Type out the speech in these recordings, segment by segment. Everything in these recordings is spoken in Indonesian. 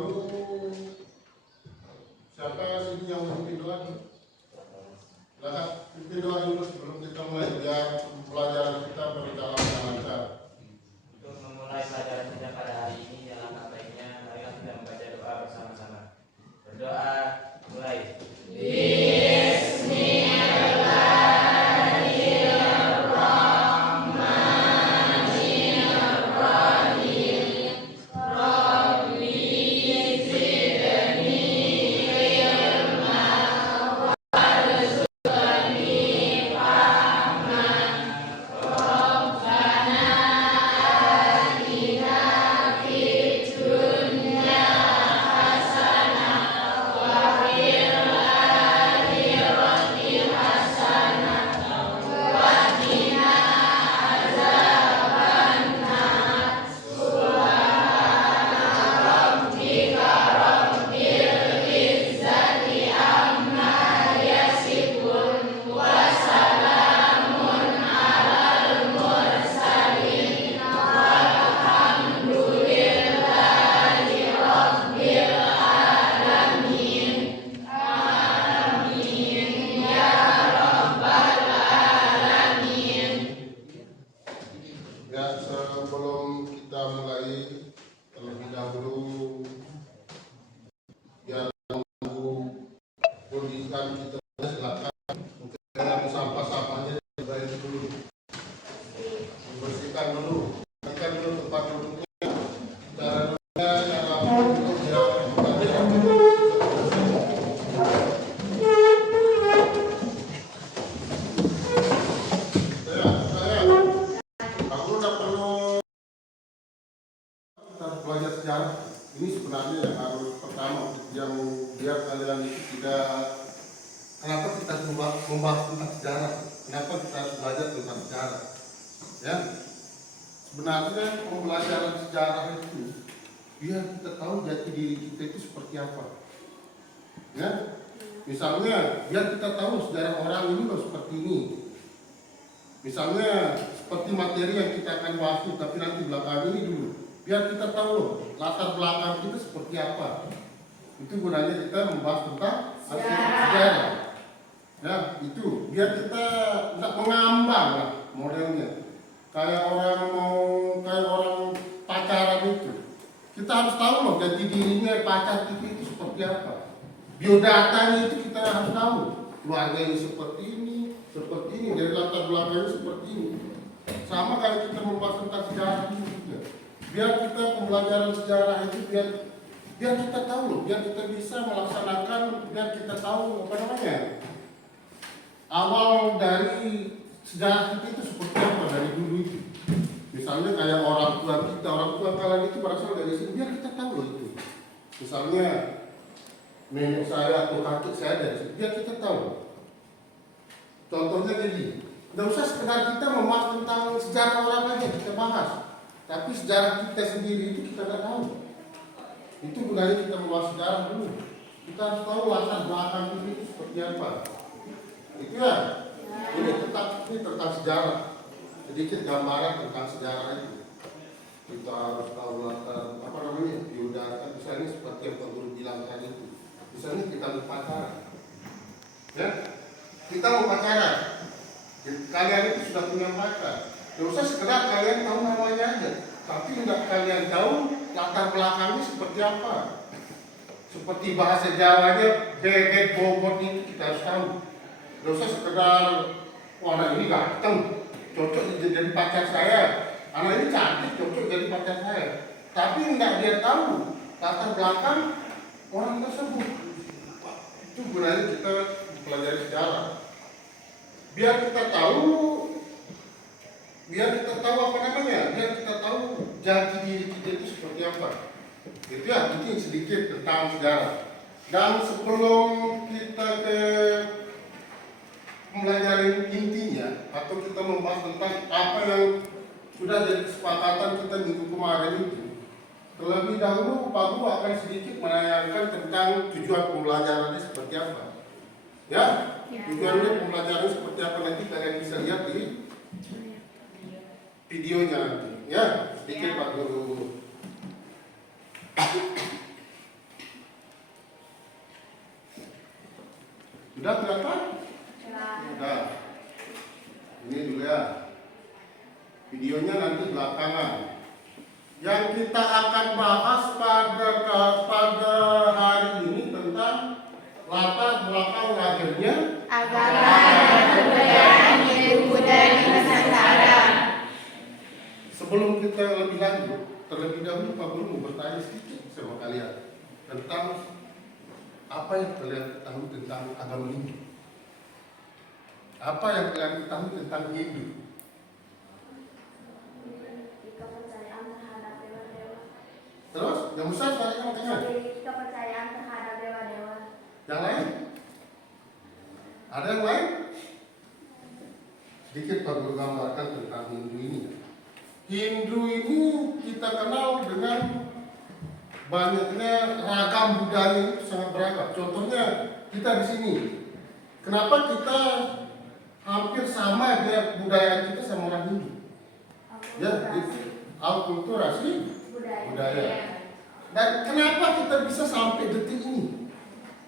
dahulu siapa sini yang memimpin doa? Silakan pimpin doa dulu sebelum kita mulai pelajaran kita berjalan dengan lancar. Untuk memulai pelajaran kita pada hari ini, alangkah baiknya marilah kita membaca doa bersama-sama. Berdoa, mulai. Sebelum kita mulai terlebih dahulu biar kondisikan kita silakan untuk yang sampah-sampahnya dibayar dulu, bersihkan dulu, bersihkan dulu tempat duduknya, cara untuk belajar sejarah. Ini sebenarnya yang harus pertama yang biar kalian itu tidak, kenapa kita membahas tentang sejarah, kenapa kita harus belajar tentang sejarah, ya. Sebenarnya pembelajaran sejarah itu biar kita tahu jati diri kita itu seperti apa, ya. Misalnya biar kita tahu sejarah orang ini loh seperti ini. Misalnya seperti materi yang kita akan bahas, tapi nanti belakang ini dulu. Biar kita tahu latar belakang kita seperti apa. Itu gunanya kita membahas tentang sejarah. Ya, itu biar kita tidak mengambang lah modelnya. Kayak orang pacaran itu. Kita harus tahu loh jati dirinya pacar kita itu seperti apa. Biodatanya itu kita harus tahu. Keluarganya seperti ini, dari latar belakangnya seperti ini. Sama kayak kita membahas tentang sejarah ini juga. Biar kita pembelajaran sejarah itu biar kita tahu loh, biar kita bisa melaksanakan, biar kita tahu apa namanya, awal dari sejarah kita itu seperti apa dari dulu itu. Misalnya kayak orang tua kalian itu berasal dari sini, biar kita tahu loh itu. Misalnya nenek saya atau kakek saya dari sini, biar kita tahu. Contohnya jadi, nggak usah sekedar kita membahas tentang sejarah orang aja kita bahas. Tapi sejarah kita sendiri itu kita nggak tahu. Itu gunanya kita membahas sejarah dulu. Kita harus tahu latar belakang itu seperti apa. Itu ya. Ini tentang sejarah. Sedikit gambaran tentang sejarah itu. Kita harus tahu latar biodata. Misalnya seperti yang Pak Guru bilang tadi itu. Misalnya kita mau pacaran. Ya, kita mau pacaran. Kalian itu sudah punya pacar. Tidak usah sekedar kalian tahu namanya aja, tapi tidak kalian tahu latar belakangnya seperti apa. Seperti bahasa Jawanya, bebek bobot itu kita harus tahu. Tidak usah sekedar, anak ini ganteng, cocok jadi pacar saya. Anak ini cantik, cocok jadi pacar saya. Tapi tidak dia tahu latar belakang orang tersebut. Itu gunanya kita pelajari sejarah. Biar kita tahu biar kita tahu jati diri kita itu seperti apa. Itu ya, mungkin sedikit tentang sejarah. Dan sebelum kita ke pembelajaran intinya atau kita membahas tentang apa yang sudah jadi kesepakatan kita minggu kemarin itu, terlebih dahulu Pak Guru akan sedikit menanyakan tentang tujuan pembelajarannya seperti apa. Ya, tujuannya pembelajaran seperti apa nanti kalian bisa lihat di videonya nanti. Ya, sedikit Pak Guru. Sudah kelihatan? Sudah. Ini dulu ya. Videonya nanti belakangan. Yang kita akan bahas pada hari ini tentang latar belakang lahirnya agama dan kebudayaan Hindu Buddha di Nusantara. Sebelum kita lebih lanjut, terlebih dahulu Pak Guru mau bertanya sedikit sama kalian tentang apa yang kalian ketahui tentang agama Hindu. Apa yang kalian ketahui tentang Hindu? Kepercayaan terhadap dewa-dewa. Terus, yang besar saya makanya. Kepercayaan terhadap dewa-dewa. Yang lain? Ada yang lain? Sedikit Pak Guru gambarkan tentang Hindu ini. Hindu ini kita kenal dengan banyaknya ragam budaya itu sangat beragam. Contohnya kita di sini. Kenapa kita hampir sama dengan budaya kita sama orang Hindu? Ya, akulturasi budaya. Dan kenapa kita bisa sampai detik ini?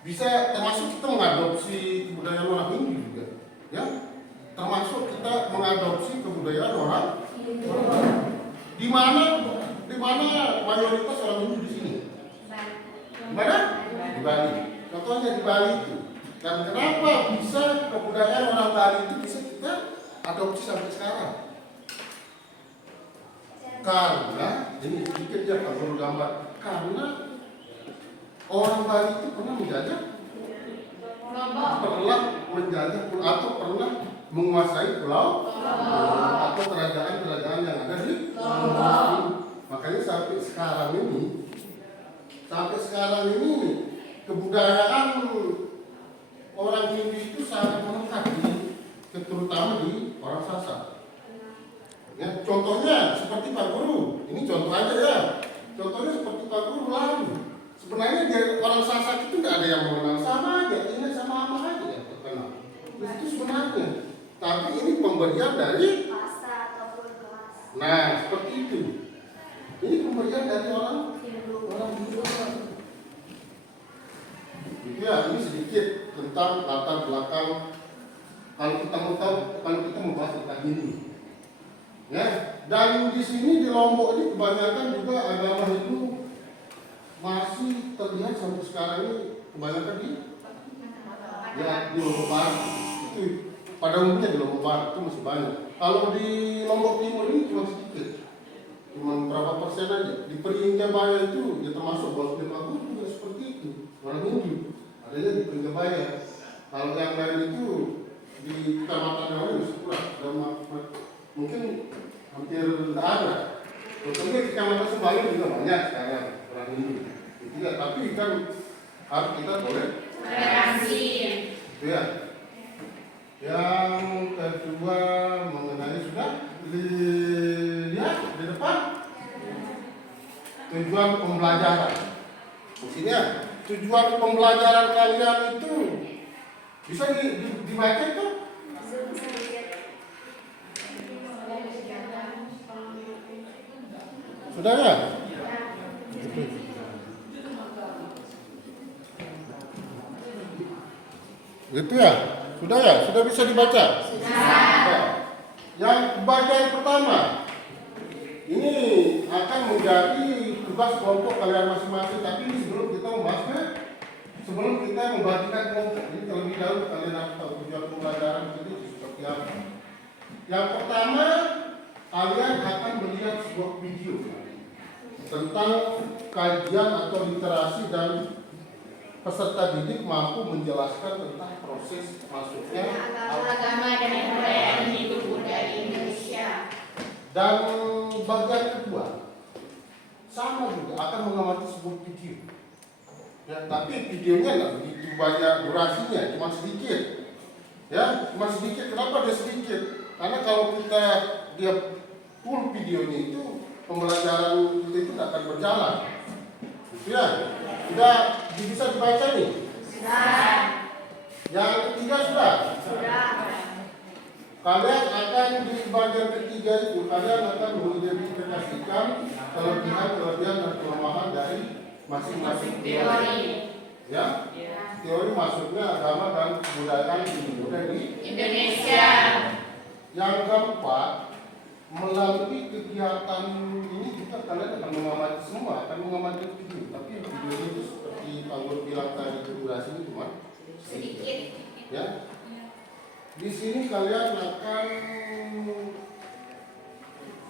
Bisa termasuk kita mengadopsi kebudayaan orang Hindu juga, ya. Termasuk kita mengadopsi kebudayaan orang Hindu. Di mana mayoritas orang Hindu di sini? Di mana? Di Bali. Contohnya di Bali itu. Dan kenapa bisa kebudayaan orang Bali itu bisa kita adopsi sampai sekarang? Karena ini sedikit ya Pak Guru gambar. Karena orang Bali itu pernah menjajah atau pernah menguasai pulau atau kerajaan-kerajaan yang ada di makanya sampai sekarang ini kebudayaan orang Hindu itu sangat melekat terutama di orang Sasak. Ya, contohnya seperti Pak Guru, ini contoh aja ya. Contohnya seperti Pak Guru lalu. Sebenarnya dari orang Sasak itu tidak ada yang mengenal sama aja, ini sama aja ya terkenal. Itu sebenarnya. Tapi ini pemberian dari Pasta ataupun kelas. nah seperti itu. Ini pemberian dari orang Hindu. Itu ya, ini sedikit tentang latar belakang kalau kita mau tahu, kalau kita membahas tentang ini. Ya, dan di sini di Lombok ini kebanyakan juga agama Hindu masih terlihat sampai sekarang ini kebanyakan di Lombok Barat. Itu pada umumnya di Lombok Barat itu masih banyak. Kalau di Lombok Timur ini cuma sedikit, cuma berapa persen aja. Di Perinjabaya itu ya termasuk Bosnia Bagus juga seperti itu orang Hindu. Adanya di Perinjabaya. Kalau yang lain itu di kecamatan yang lain masih kurang. Dan mungkin hampir tidak ada. Contohnya di kecamatan Sembayung juga banyak sekarang orang Hindu. Tidak, tapi kan harus kita boleh Toleransi. itu ya. Yang kedua mengenai sudah lihat di depan tujuan pembelajaran. Maksudnya tujuan pembelajaran kalian itu bisa dibaca itu? Sudah ya? Gitu ya? Sudah ya? Sudah bisa dibaca? Sudah. Yang bagian pertama ini akan menjadi tugas kelompok kalian masing-masing. Tapi ini sebelum kita membahasnya, sebelum kita membagikan kelompok, ini terlebih dahulu kalian harus tahu tujuan pembelajaran itu seperti apa. Yang pertama, kalian akan melihat sebuah video tentang kajian atau literasi dan peserta didik mampu menjelaskan tentang proses masuknya Agama dan kebudayaan Hindu Buddha di Indonesia. dan bagian kedua sama juga akan mengamati sebuah video. Ya, tapi videonya nggak begitu banyak durasinya, cuma sedikit. Ya, cuma sedikit. Kenapa dia sedikit? Karena kalau dia full videonya itu pembelajaran kita itu tidak akan berjalan. Gitu ya. Sudah bisa dibaca nih? Sudah. Yang ketiga sudah? Sudah. Kalian akan di bagian ketiga itu kalian akan mengidentifikasikan kelebihan dan kelemahan dari masing-masing teori. Ya, teori maksudnya agama dan kebudayaan di Indonesia. Yang keempat, melalui kegiatan ini juga kalian akan mengamati semua, akan mengamati video. Tapi video itu seperti Pak Guru bilang tadi, durasinya cuma Sedikit. ya. Di sini kalian akan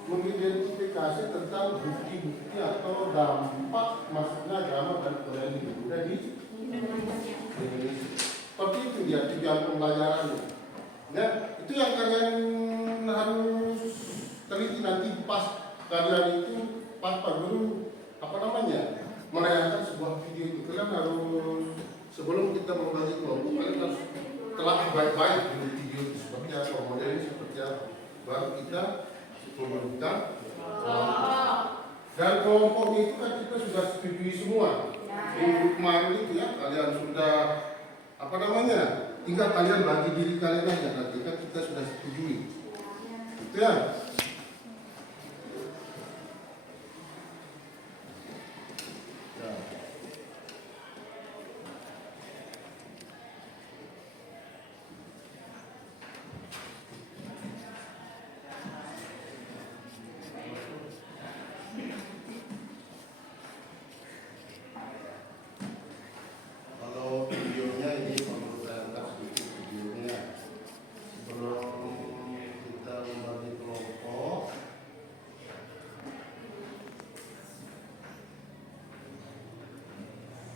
mengidentifikasi tentang bukti-bukti atau dampak masuknya agama dan kebudayaan di Indonesia. Seperti itu dia tujuan pembelajarannya. Ya, itu yang kalian harus teliti nanti pas kalian itu pas Pak Guru menayangkan sebuah video itu. Kalian harus sebelum kita membagi kelompok kalian harus telah baik-baik dulu video itu seperti apa, modelnya seperti apa. Baru kita memberikan dan kelompoknya itu kan kita sudah setujui semua. Minggu kemarin itu ya kalian sudah tinggal kalian bagi diri kalian aja nanti kan kita sudah setujui. Itu ya. Kalau videonya ini perlu saya angkat sedikit videonya sebelum kita membagi kelompok.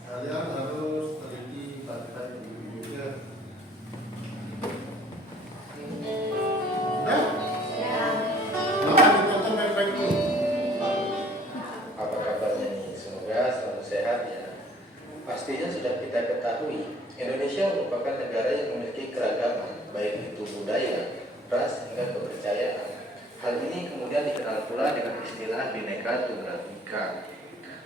Kalian harus teliti baik-baik di videonya. Sudah? Maka ditonton baik-baik dulu. Apa kabarnya nih? Semoga selalu sehat ya. Pastinya sudah kita ketahui, Indonesia merupakan negara yang memiliki keragaman, baik itu budaya, ras, hingga kepercayaan. Hal ini kemudian dikenal pula dengan istilah Bhinneka Tunggal Ika.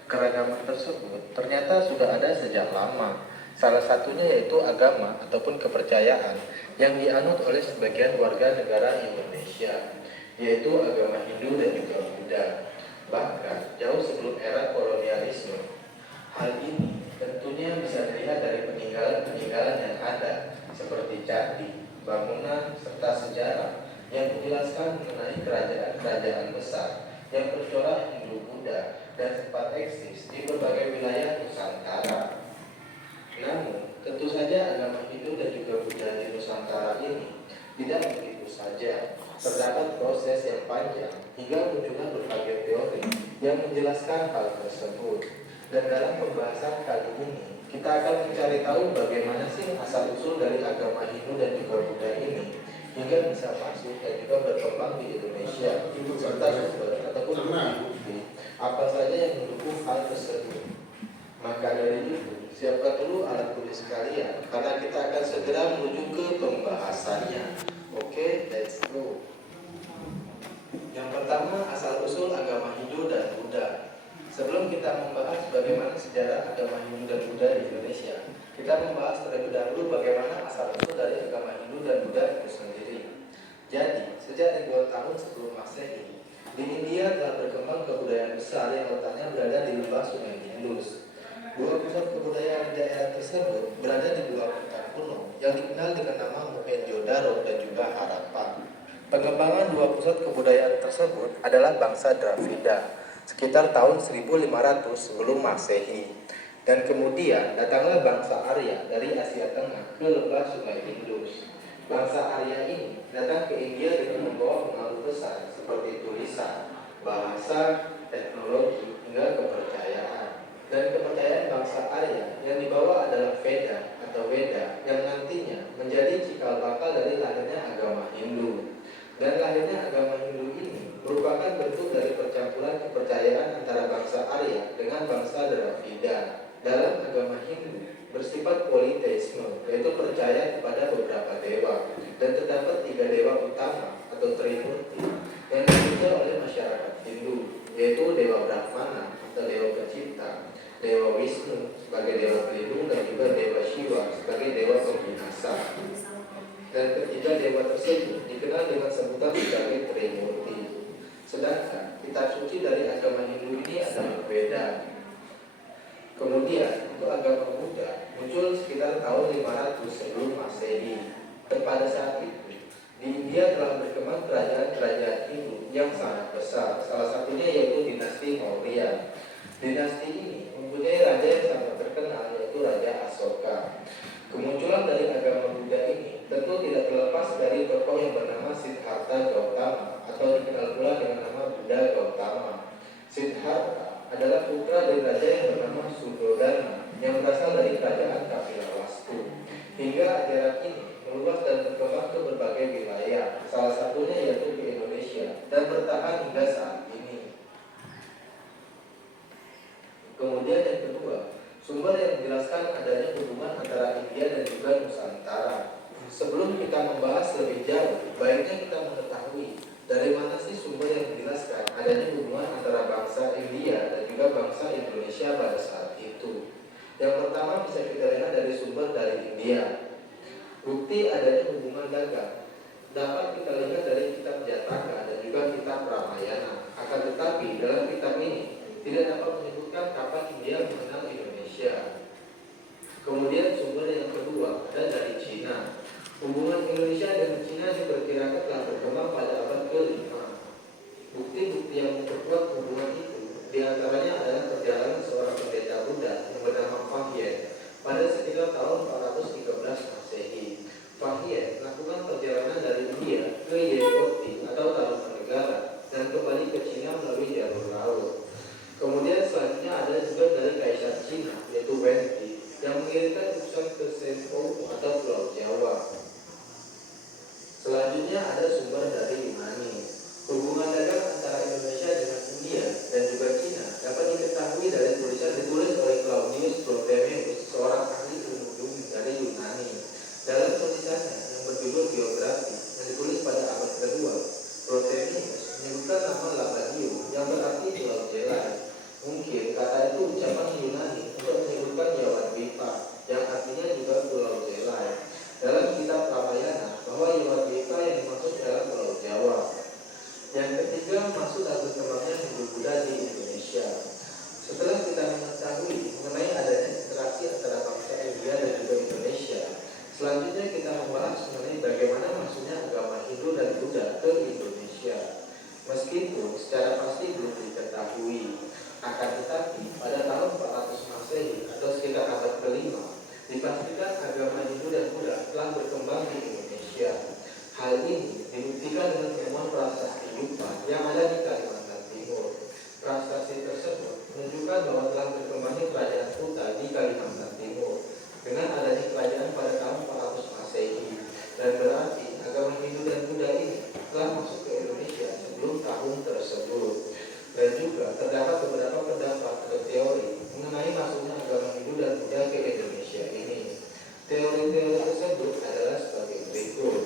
Keragaman tersebut ternyata sudah ada sejak lama. Salah satunya yaitu agama ataupun kepercayaan yang dianut oleh sebagian warga negara Indonesia, yaitu agama Hindu dan juga Buddha. Bahkan jauh sebelum era kolonialisme. Hal ini tentunya bisa dilihat dari peninggalan-peninggalan yang ada, seperti candi, bangunan, serta sejarah yang menjelaskan mengenai kerajaan-kerajaan besar yang bercorak Hindu-Buddha dan sempat eksis di berbagai wilayah Nusantara. Namun, tentu saja agama Hindu dan juga Buddha di Nusantara ini tidak begitu saja. Terdapat proses yang panjang hingga munculnya berbagai teori yang menjelaskan hal tersebut. Dan dalam pembahasan kali ini, kita akan mencari tahu bagaimana sih asal-usul dari agama Hindu dan juga Buddha ini hingga bisa masuk dan juga berkembang di Indonesia, serta sumber ataupun bukti apa saja yang mendukung hal tersebut. Maka dari itu, siapkan dulu alat tulis kalian, karena kita akan segera menuju ke pembahasannya. Oke, let's go. Yang pertama, asal-usul agama Hindu dan Buddha. Sebelum kita membahas bagaimana sejarah agama Hindu dan Buddha di Indonesia, kita membahas terlebih dahulu bagaimana asal-usul dari agama Hindu dan Buddha itu sendiri. Jadi, sejak ribuan tahun sebelum Masehi, di India telah berkembang kebudayaan besar yang letaknya berada di lembah Sungai Indus. Dua pusat kebudayaan di daerah tersebut berada di dua kota kuno yang dikenal dengan nama Mohenjo-daro dan juga Harappa. Pengembangan dua pusat kebudayaan tersebut adalah bangsa Dravida sekitar tahun 1500 sebelum Masehi. Dan kemudian datanglah bangsa Arya dari Asia Tengah ke lembah Sungai Indus. Bangsa Arya ini datang ke India dengan membawa pengaruh besar seperti tulisan, bahasa, teknologi, hingga kepercayaan. Dan kepercayaan bangsa Arya yang dibawa adalah Veda atau Weda yang nantinya menjadi cikal bakal dari lahirnya agama Hindu. Dan lahirnya agama Hindu ini merupakan bentuk dari percampuran kepercayaan antara bangsa Arya dengan bangsa Dravida. Dalam agama Hindu bersifat politeisme, yaitu percaya kepada beberapa dewa, dan terdapat 3 dewa utama atau Trimurti yang dipuja oleh masyarakat Hindu, yaitu Dewa Brahmana atau Dewa Pencipta, Dewa Wisnu sebagai Dewa Pelindung, dan juga Dewa Shiva sebagai Dewa Pembinasa. Dan ketiga dewa tersebut dikenal dengan sebutan sebagai Trimurti. Sedangkan kitab suci dari agama Hindu ini adalah Veda. Kemudian itu agama Buddha muncul sekitar tahun 500 sebelum Masehi. Dan pada saat itu di India telah berkembang kerajaan-kerajaan Hindu yang sangat besar. Salah satunya yaitu dinasti Maurya. Dinasti ini mempunyai raja yang sangat terkenal yaitu Raja Asoka. Kemunculan dari agama Buddha ini tentu tidak terlepas dari tokoh yang bernama Siddhartha Gautama atau dikenal pula dengan nama Buddha Gautama. Siddhartha adalah putra dari raja yang bernama Suddhodana yang berasal dari kerajaan Kapilawastu. Hingga ajaran ini meluas dan berkembang ke berbagai wilayah, salah satunya yaitu di Indonesia, dan bertahan hingga saat ini. Kemudian yang kedua, sumber yang menjelaskan adanya hubungan antara India dan juga Nusantara. Sebelum kita membahas lebih jauh, baiknya kita mengetahui dari mana sih sumber yang menjelaskan adanya hubungan antara bangsa India dan juga bangsa Indonesia pada saat itu. Yang pertama bisa kita lihat dari sumber dari India. Bukti adanya hubungan dagang dapat kita lihat dari kitab Jataka dan juga kitab Ramayana. Akan tetapi dalam kitab ini tidak dapat menyebutkan kapan India mengenal Indonesia. Kemudian sumber yang kedua ada dari Cina. Hubungan Indonesia dan Cina diperkirakan telah berkembang pada abad ke-5. Bukti-bukti yang memperkuat hubungan itu diantaranya adalah perjalanan seorang pendeta Buddha yang bernama Fahien pada sekitar tahun 413 Masehi. Fahien melakukan perjalanan dari India ke Yewoti atau Tarumanegara dan kembali ke Cina melalui jalur laut. Kemudian selanjutnya ada juga dari Kaisar Cina yaitu Wendy yang mengirimkan utusan ke Senkou atau Pulau Jawa. Selanjutnya ada sumber dari Yunani. Hubungan dagang antara Indonesia dengan India dan juga Cina dapat diketahui dari tulisan ditulis oleh Claudius Ptolemeus, seorang ahli ilmu dari Yunani. Dalam tulisannya yang berjudul Biografi yang ditulis pada abad kedua, Ptolemeus menyebutkan nama Labadium yang berarti Pulau Jelai. Mungkin kata itu ucapan Yunani untuk menyebutkan Yawadvipa yang artinya juga Pulau Jelai. Dalam kitab Ramayana bahwa Yawadvipa yang dimaksud adalah Pulau Jawa. Yang ketiga, maksud dan berkembangnya Hindu Buddha di Indonesia. Setelah kita mengetahui mengenai adanya interaksi antara bangsa India dan juga Indonesia, selanjutnya kita membahas mengenai bagaimana maksudnya agama Hindu dan Buddha ke Indonesia. Meskipun secara pasti belum diketahui, akan tetapi pada tahun 400 Masehi atau sekitar abad ke-5, dipastikan agama Hindu dan Buddha telah berkembang di Indonesia. Hal ini dibuktikan dengan temuan prasasti Yupa yang ada di Kalimantan Timur. Prasasti tersebut menunjukkan bahwa telah berkembangnya kerajaan Kuta di Kalimantan Timur dengan adanya kerajaan pada tahun 400 Masehi, dan berarti agama Hindu dan Buddha ini telah masuk ke Indonesia sebelum tahun tersebut. Dan juga terdapat beberapa pendapat atau teori mengenai masuknya agama Hindu dan Buddha ke Indonesia ini. Teori-teori tersebut adalah sebagai berikut.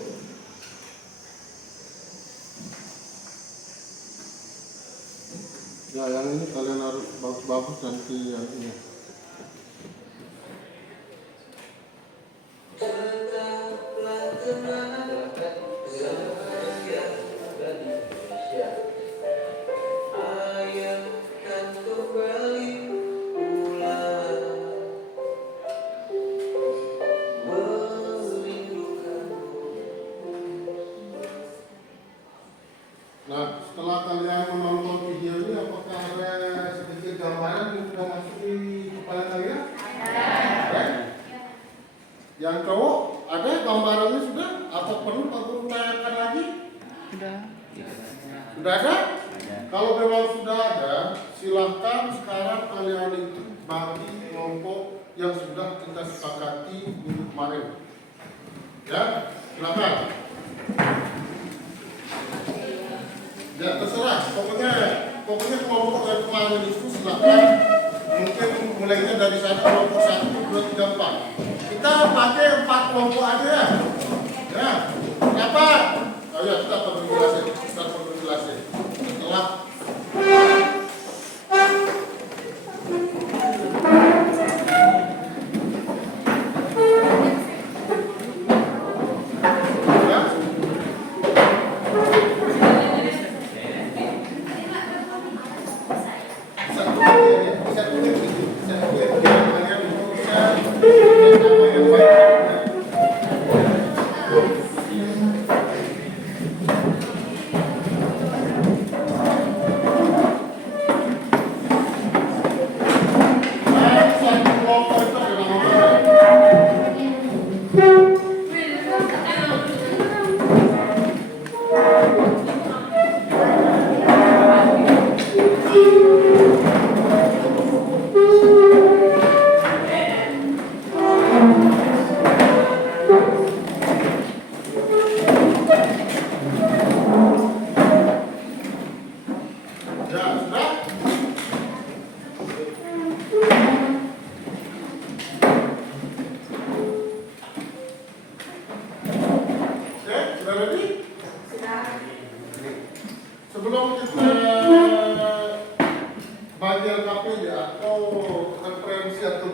Ya, yang ini kalian harus bagus-bagus nanti yang ini. Nah, setelah kalian menonton video ini, apakah ada sedikit gambaran yang sudah masuk di kepala kalian? Ada. Yang cowok, ada gambarannya sudah? Atau perlu Pak Guru tanyakan lagi? Sudah. Sudah ada? Kalau memang sudah ada, silahkan sekarang kalian itu bagi kelompok yang sudah kita sepakati minggu kemarin. Ya, silakan. Ya terserah, pokoknya kelompok yang kemarin itu silakan. Mungkin mulainya dari sana kelompok 1, 2, 3, 4. Kita pakai 4 kelompok aja ya. Ya, kenapa? Oh ya, kita perlu jelasin. Setelah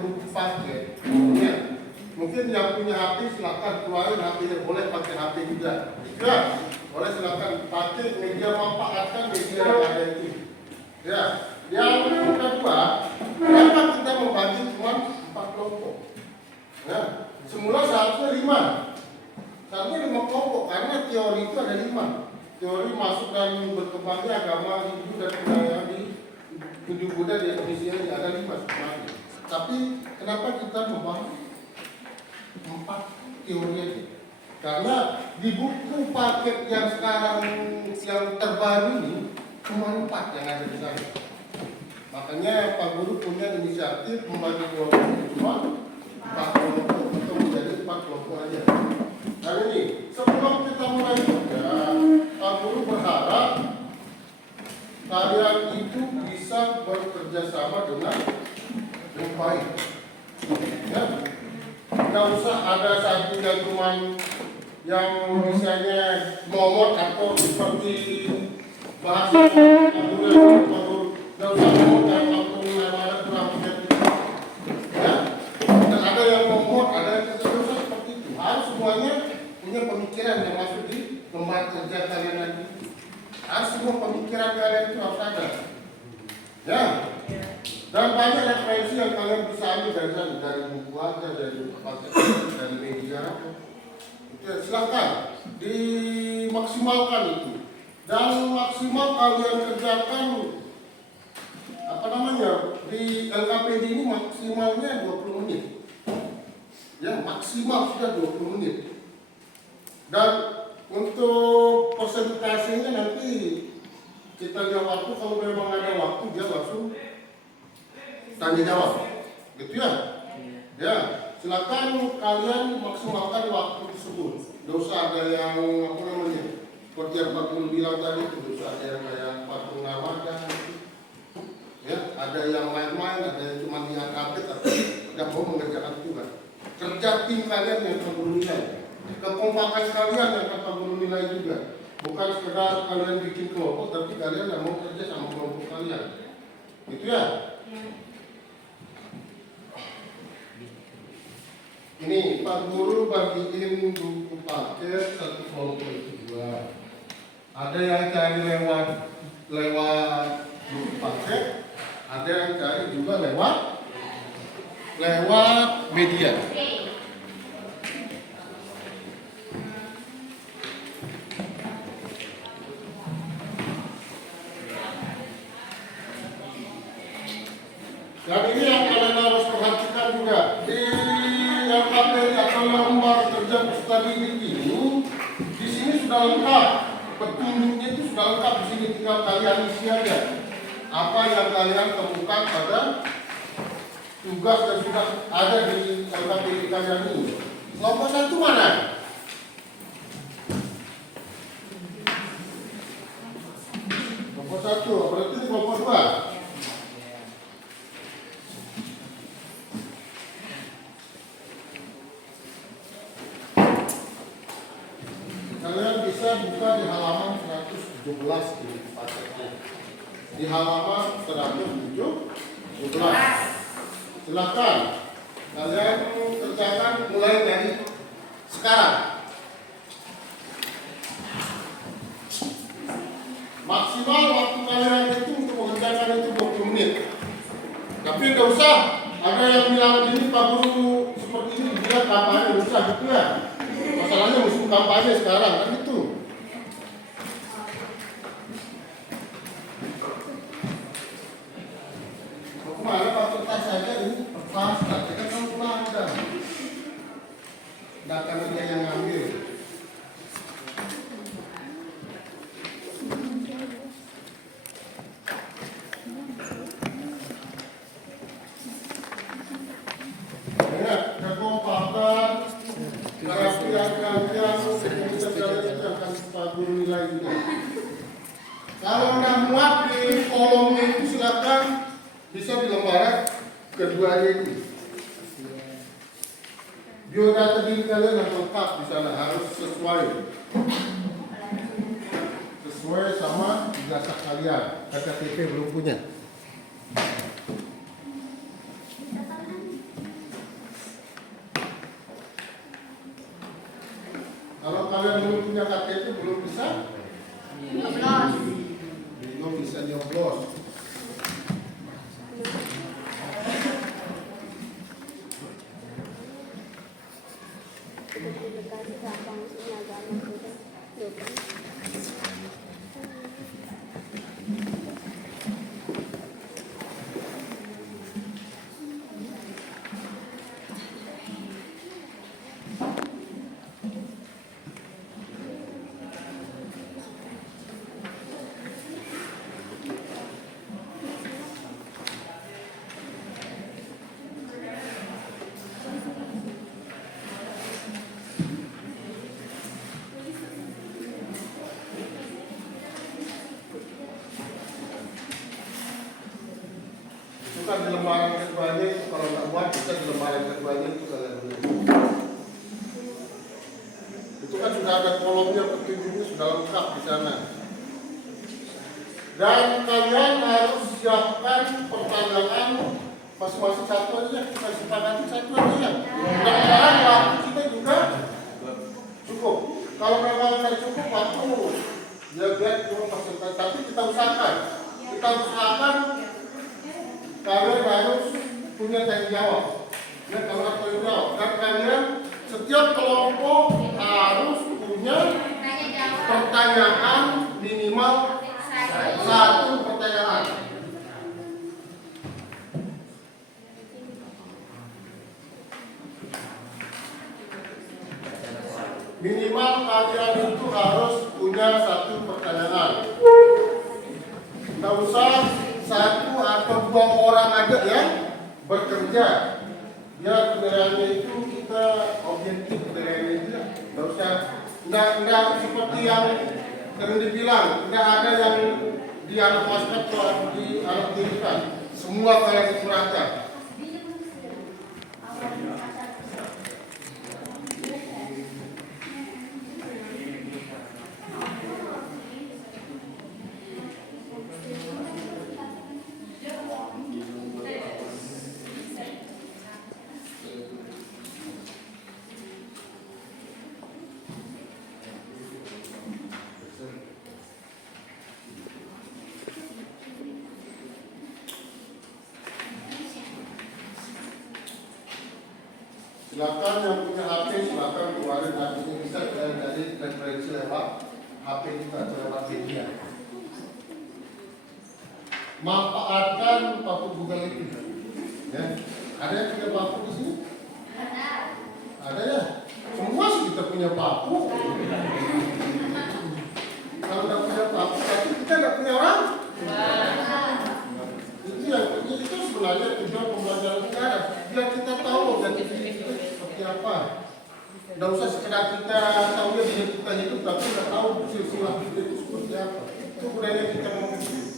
buku paket, ya. Mungkin yang punya HP silakan keluarin HP-nya, boleh pakai HP juga. Ya, boleh silakan pakai media, manfaatkan media yang ada itu. Ya, yang kedua, kenapa kita membagi cuma 4 kelompok? Ya, semula seharusnya 5. Seharusnya 5 kelompok karena teori itu ada 5. Teori masuk dan berkembangnya agama Hindu dan budaya di Hindu Buddha di Indonesia ini ada 5 sebenarnya. Tapi kenapa kita membahas 4 teori itu? Karena di buku paket yang sekarang yang terbaru ini cuma 4 yang ada di sana. Makanya Pak Guru punya inisiatif membagi kelompok cuma 4 kelompok atau menjadi 4 kelompok aja. Dan ini sebelum kita mulai kerja, Pak Guru berharap kalian itu bisa bekerja sama dengan baik. Ya, nggak usah ada satu yang cuman yang misalnya momot atau seperti bahasa nggak usah momot dan waktu lama kurang ya. Dan ada yang momot, ada yang usah seperti itu. Harus semuanya punya pemikiran yang masuk di lembar kerja kalian nanti. Harus semua pemikiran kalian itu harus ada. Ya. Dan banyak referensi yang kalian bisa ambil dari sana, dari buku aja, dari media. Oke, silakan dimaksimalkan itu. Dan maksimal kalian kerjakan di LKPD ini maksimalnya 20 menit. Ya, maksimal sudah 20 menit. Dan untuk persentasenya nanti kita lihat waktu, kalau memang ada waktu dia langsung tanya jawab, gitu ya? Ya, silakan kalian maksimalkan waktu tersebut. Tidak usah ada yang seperti yang Pak Guru bilang tadi, tidak usah ada yang kayak patung Ramadan, ya, ada yang main-main, ada yang cuma lihat update tapi tidak mau mengerjakan tugas. Kerja tim kalian yang Pak Guru nilai, kekompakan kalian yang Pak Guru nilai juga. Bukan sekedar kalian bikin kelompok, tapi kalian yang mau kerja sama kelompok kalian, gitu ya? Ini Pak Guru bagiin buku paket satu kelompok itu 2. Ada yang cari lewat buku paket, ada yang cari juga lewat media. Dan ini yang kalian harus perhatikan juga di LKPD atau lembar kerja stability ini, di sini sudah lengkap, petunjuknya itu sudah lengkap. Di sini tinggal kalian isi aja apa yang kalian temukan pada tugas yang sudah ada di LKPD kalian ini. Kelompok 1 mana? Kelompok 1, berarti ini kelompok 2. Kalian bisa buka di halaman 117 di paketnya. Di halaman 117. Silakan kalian kerjakan mulai dari sekarang. Maksimal waktu kalian itu untuk mengerjakan itu 20 menit. Tapi tidak usah ada yang bilang ini Pak Guru seperti ini, dia kampanye usah gitu ya. Masalahnya musim kampanye sekarang kan itu. Mau kemana Pak? Kertas saja ini kertas, nanti kan kamu pulang ada. Tidak akan dia yang ngambil. Ingat, kekompakan Pak Guru nilai juga. Kalau nggak muat di kolom itu silakan bisa di lembaran keduanya itu. Biodata diri kalian harus lengkap di sana, harus sesuai sama ijazah kalian. KTP belum punya. kalian belum punya KTP belum bisa? Nyoblos. Belum bisa nyoblos. Itu kan di lembaran keduanya itu kalau nggak buat bisa di lembaran keduanya itu kalian tulis. Itu kan sudah ada kolomnya, petunjuknya sudah lengkap di sana. Dan kalian harus siapkan pertanyaan masing-masing satu aja, kita sepakati satu aja ya. Mudah-mudahan waktu kita juga cukup. Kalau memang nggak cukup waktu, ya biar cuma fasilitas. Tapi kita usahakan kalian harus punya tanggung jawab. Ya, kalau nggak tanggung jawab, dan kalian setiap kelompok harus punya pertanyaan minimal satu pertanyaan. Minimal kalian itu harus punya satu pertanyaan. Tidak usah satu atau dua orang aja ya bekerja. Biar penilaiannya itu kita objektif penilaiannya itu. Tidak usah, tidak seperti yang dibilang, tidak ada yang di anak waspat atau di anak pendidikan. Semua kalian itu rata. Silakan yang punya HP silakan keluarin HP-nya, bisa dari referensi lewat HP kita atau lewat media. Manfaatkan paku Google itu. Ya. Ada yang punya paku di sini? Ada ya? Semua sih kita punya paku. Kalau nggak punya paku, tapi kita nggak punya orang. Itu sebenarnya tujuan pembelajaran negara. Biar kita tahu objektif itu seperti apa. Tidak usah sekedar kita tahu ya kita hidup, tapi nggak tahu silsilah hidup itu seperti apa. Itu budaya kita mau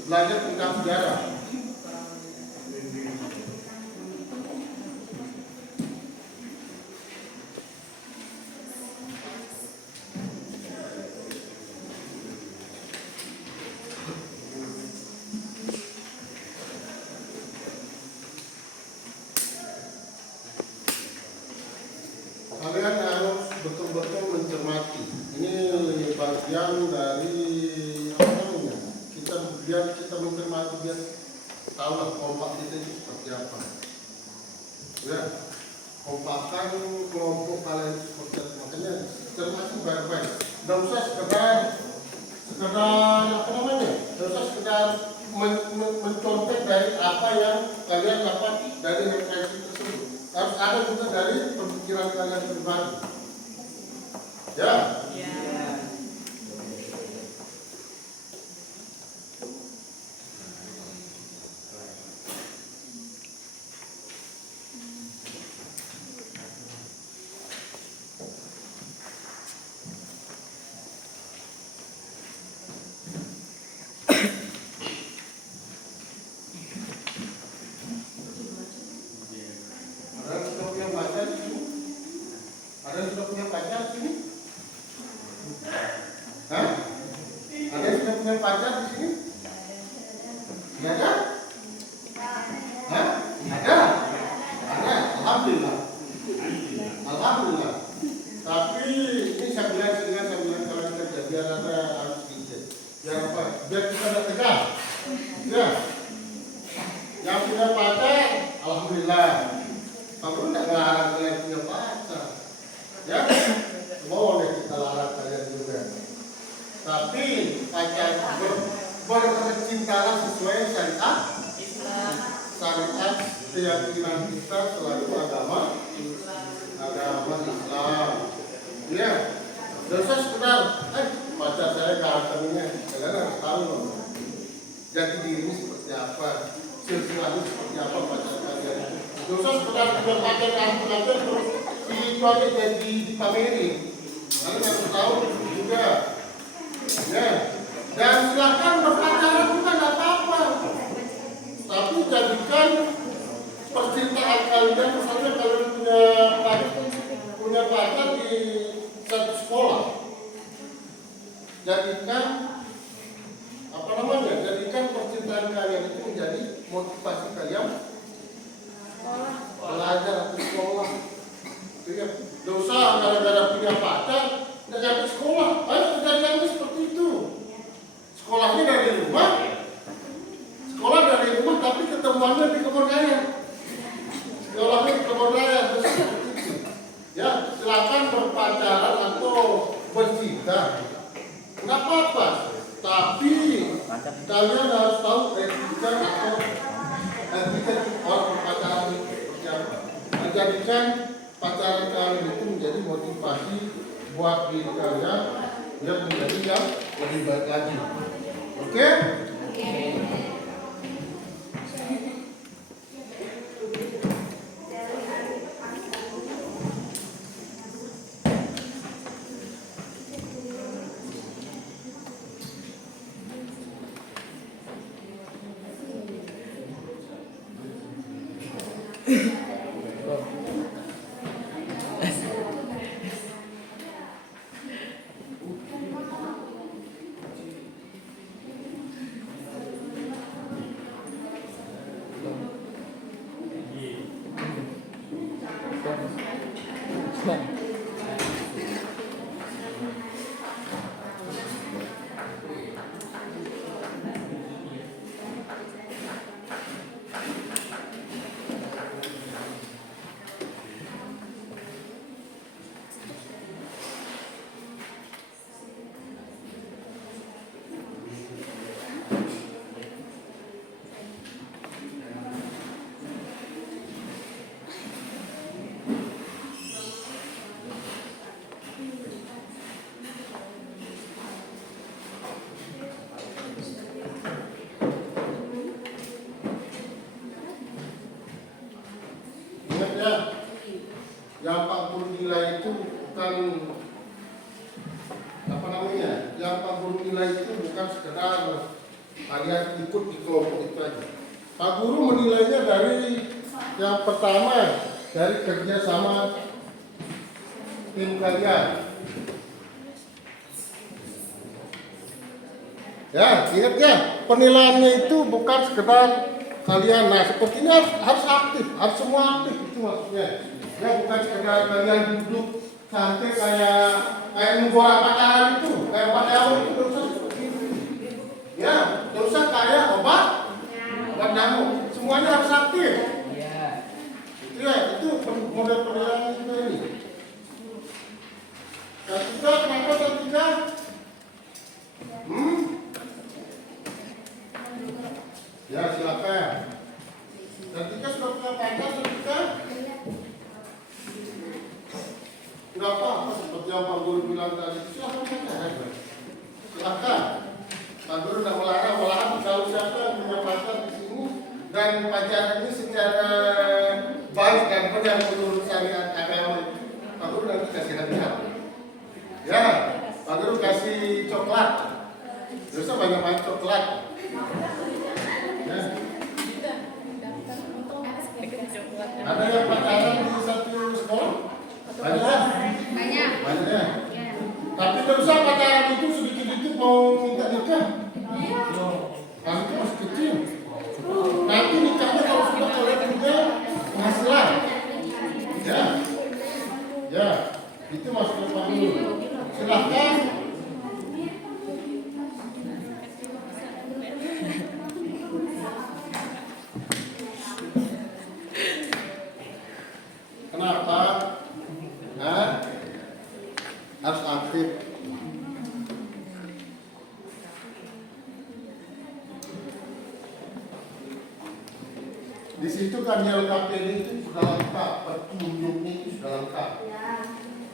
belajar tentang sejarah. Kalian harus betul-betul mencermati. Ini bagian dari apa namanya? Biar kita mencermati, biar tahu lah kompak kita itu seperti apa. Ya, kompakan kelompok kalian seperti apa. Makanya cermati baik-baik. Tidak usah sekedar apa namanya? Tidak usah sekedar mencontek dari apa yang kalian dapat dari referensi tersebut. Harus ada juga dari pemikiran kalian pribadi. Ya. Ada yang sudah punya pacar di sini? Ada yang sudah punya pacar di sini? Hah? Ada yang sudah punya pacar di sini? Tidak ada? Hah? Ada? Ada? Alhamdulillah. Alhamdulillah. Tapi ini saya bilang biar ada sedikit. Biar apa? Biar kita tidak tegang. Ya. Yang punya pacar, alhamdulillah. Kamu tidak ngelarang kalian punya pacar. Ya. Boleh kita larang kalian juga. Tapi pacar bercintalah sesuai syariat. Syariat keyakinan kita selalu agama Islam. Ya, dosa sekedar, pacar saya karakternya, kalian harus tahu loh. Jati dirinya seperti apa, silsilahnya seperti apa pacar kalian. Dosa sekedar punya pacar karakter terus itu aja jadi dipamerin. Kalian harus tahu juga. Ya, dan silakan berpacaran juga nggak apa-apa. Tapi jadikan percintaan kalian, misalnya kalian punya pacar di satu sekolah, jadikan jadikan percintaan kalian itu menjadi motivasi kalian belajar atau sekolah. Dosa gara-gara punya pacar tidak jadi sekolah, ayo jadikan seperti itu. Sekolahnya dari rumah, tapi ketemuannya di kebun raya. Sekolahnya di kebun raya, ya silakan berpacaran atau bercinta, nggak apa-apa. Tapi kalian harus tahu etika orang berpacaran itu seperti apa. Menjadikan pacaran kalian itu menjadi motivasi buat diri kalian yang menjadi yang lebih baik lagi. Oke? Yang 40 nilai itu bukan yang 40 nilai itu bukan sekedar kalian ikut di kelompok itu aja. Pak Guru menilainya dari yang pertama dari kerjasama tim kalian. Ya, ingat ya, penilaiannya itu bukan sekedar kalian. Nah, seperti ini harus aktif, harus semua aktif itu maksudnya. Ya, bukan sekedar kalian duduk santai kayak membuat pacaran itu, kayak pacaran itu dosa seperti itu. Ya, dosa kayak obat nyamuk. Semuanya harus aktif. Itu ya, itu model penilaian kita ini. Dan juga kenapa dan tiga? Ya silakan. Dan tiga sudah punya pacar tiga? Enggak apa-apa seperti yang Pak Guru bilang tadi. Silakan pacaran. Silakan. Pak Guru tidak melarang, malahan kalau siapa yang punya pacar di sini dan pacaran ini secara baik dan benar menurut syariat agama, Pak Guru nanti kasih hadiah. Ya, Pak Guru kasih coklat. Terusnya banyak coklat. Ya. Ada yang pacaran di satu sekolah? Banyak. Ya. Tapi terusnya pacaran itu sedikit-sedikit mau minta nikah. Kan itu masih kecil. Nanti nikahnya kalau sudah kalian punya penghasilan. Ya, itu masuk ke Pak Guru. Silahkan perhatikan yang LKPD itu sudah lengkap, petunjuknya itu sudah lengkap.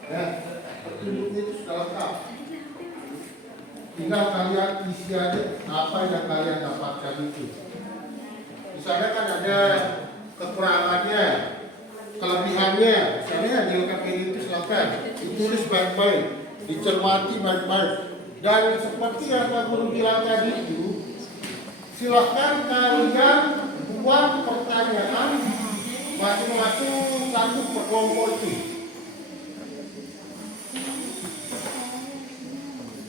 Ya, petunjuknya itu sudah lengkap. Tinggal kalian isi aja apa yang kalian dapatkan itu. Misalnya kan ada kekurangannya, kelebihannya, misalnya di LKPD itu silakan ditulis baik-baik, dicermati baik-baik. Dan seperti yang Pak Guru bilang tadi itu, silahkan kalian buat pertanyaan masing-masing satu per kelompok itu.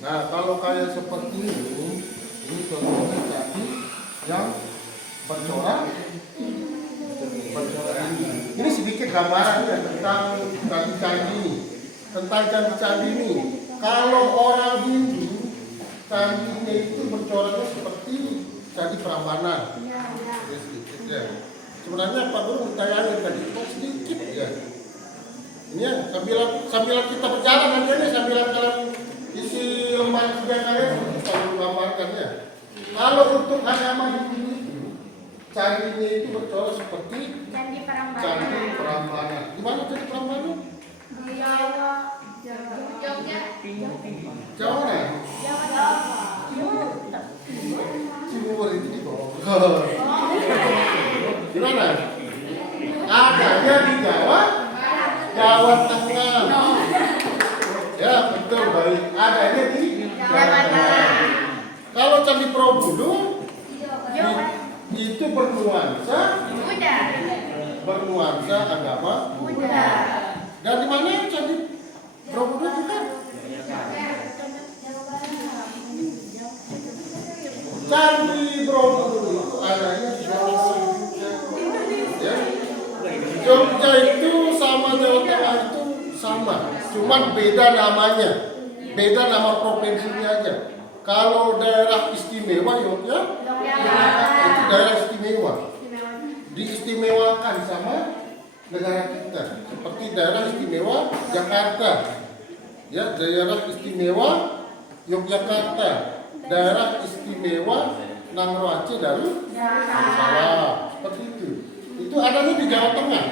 Nah, kalau kalian seperti ini contohnya tadi yang bercorak ini sedikit gambarannya tentang candi-candi ini. Tentang candi-candi ini, kalau orang Hindu, candinya itu bercoraknya seperti candi Prambanan. Ya, sedikit ya. Sebenarnya Pak Guru bertanya tadi sedikit ya. Ini ya, sambil kita berjalan nanti ini sambil kalian isi lembar kerja kalian kita gambarkannya. Kalau untuk agama Hindu itu, candinya itu bercorak seperti Candi Candi Prambanan. Di mana Candi Prambanan? Jawa. Jogja. Jawa mana? Cibubur itu di Bogor. Di mana? Adanya di Jawa Tengah. Ya betul baik. Adanya di Jawa Tengah. Kalau Candi Borobudur itu bernuansa agama Buddha. Dan di mana Candi Borobudur juga? Candi Borobudur itu adanya di Jogja. Ya. Jogja itu sama Jawa Tengah itu sama, cuman beda namanya, beda nama provinsinya aja. Kalau daerah istimewa Yogyakarta itu daerah istimewa, diistimewakan sama negara kita, seperti daerah istimewa Jakarta, ya daerah istimewa Yogyakarta, daerah istimewa Nangro Aceh Darussalam, seperti itu. Itu adanya di Jawa Tengah,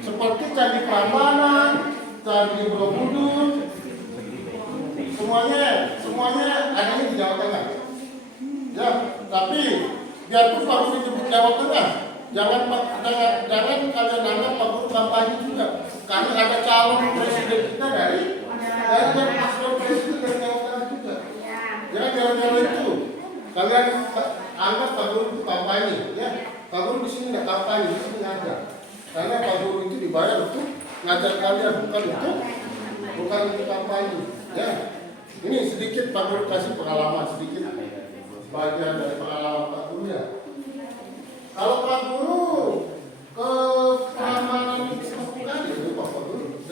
seperti Candi Prambanan, Candi Borobudur, semuanya adanya di Jawa Tengah. Ya, tapi biarpun Pak Guru disebut Jawa Tengah, jangan kalian anggap Pak Guru kampanye juga, karena ada calon presiden kita dari paslon presiden dari Jawa Tengah juga. Jangan gara-gara itu kalian anggap Pak Guru itu kampanye, ya. Pak Guru di sini tidak kampanye, di sini ngajar. Karena Pak Guru itu dibayar untuk ngajar kalian, bukan untuk kampanye. Ya, ini sedikit Pak Guru kasih pengalaman sedikit, bagian dari pengalaman Pak Guru ya. Kalau Pak Guru ke Prambanan itu satu kali, itu Pak Guru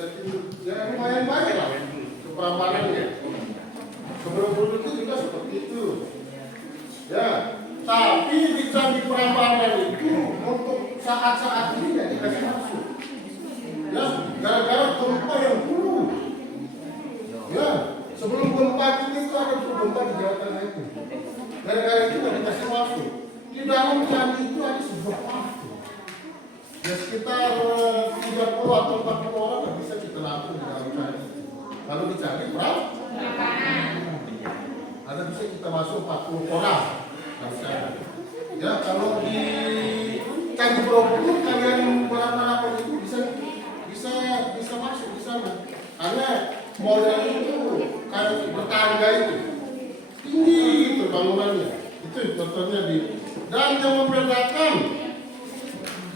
ya lumayan banyak lah ke Prambanannya. Ke Borobudur itu juga seperti itu. Ya, tapi di Candi Prambanan itu untuk saat-saat ini tidak dikasih masuk. Ya, gara-gara gempa yang dulu. Ya, sebelum gempa itu ada gempa di Jawa Tengah itu. Gara-gara itu tidak dikasih masuk. Di dalam candi itu ada sebuah waktu. Ya sekitar 30 atau 40 orang yang bisa kita nampung di dalam candi. Kalau di candi berapa? Ada bisa kita masuk 40 orang. Ya kalau di Candi Borobudur kalian berapa itu bisa masuk di sana. Karena model itu kayak bertangga itu tinggi itu bangunannya. Itu contohnya di. Dan yang membedakan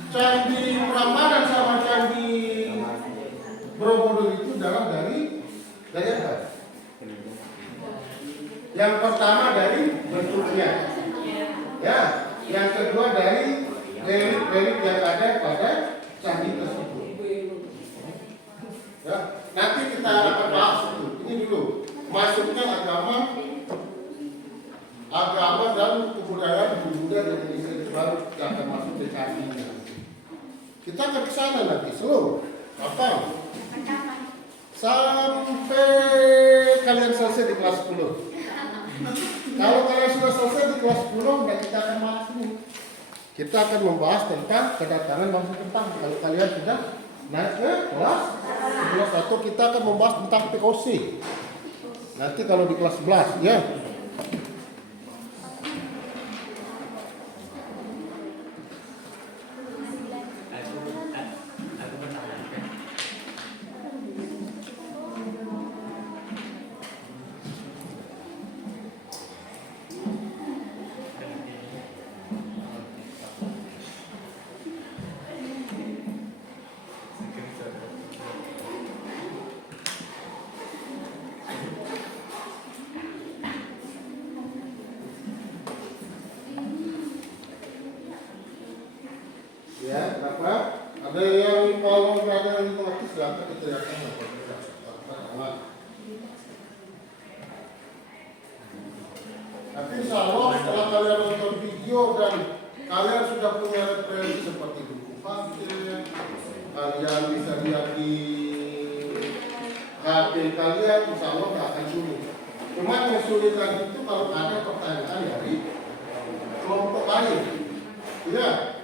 Candi Prambanan sama Candi Borobudur itu adalah dari daya tarik. Yang pertama dari bentuknya, ya. Yang kedua dari relik-relik yang ada pada candi tersebut. Ya. Nanti kita akan bahas itu. Ini dulu masuknya agama dan kebudayaan Buddha di Indonesia itu baru kita akan masuk ke candi. Kita akan ke sana nanti seluruh apa? Sampai kalian selesai di kelas 10. Kalau kalian sudah selesai di kelas 10, dan kita akan masuk kita akan membahas tentang kedatangan bangsa Jepang. Kalau kalian sudah naik ke kelas 11 kita akan membahas tentang POC. Nanti kalau di kelas 11 ya. Ya, kenapa? Ada yang kalau berada di tempat silahkan diteriakkan apa? Tapi insya Allah setelah kalian nonton video dan kalian sudah punya referensi seperti buku fakir, kalian bisa lihat di HP kalian, insya Allah nggak akan sulit. Cuma yang sulit lagi itu kalau ada pertanyaan dari kelompok lain, ya.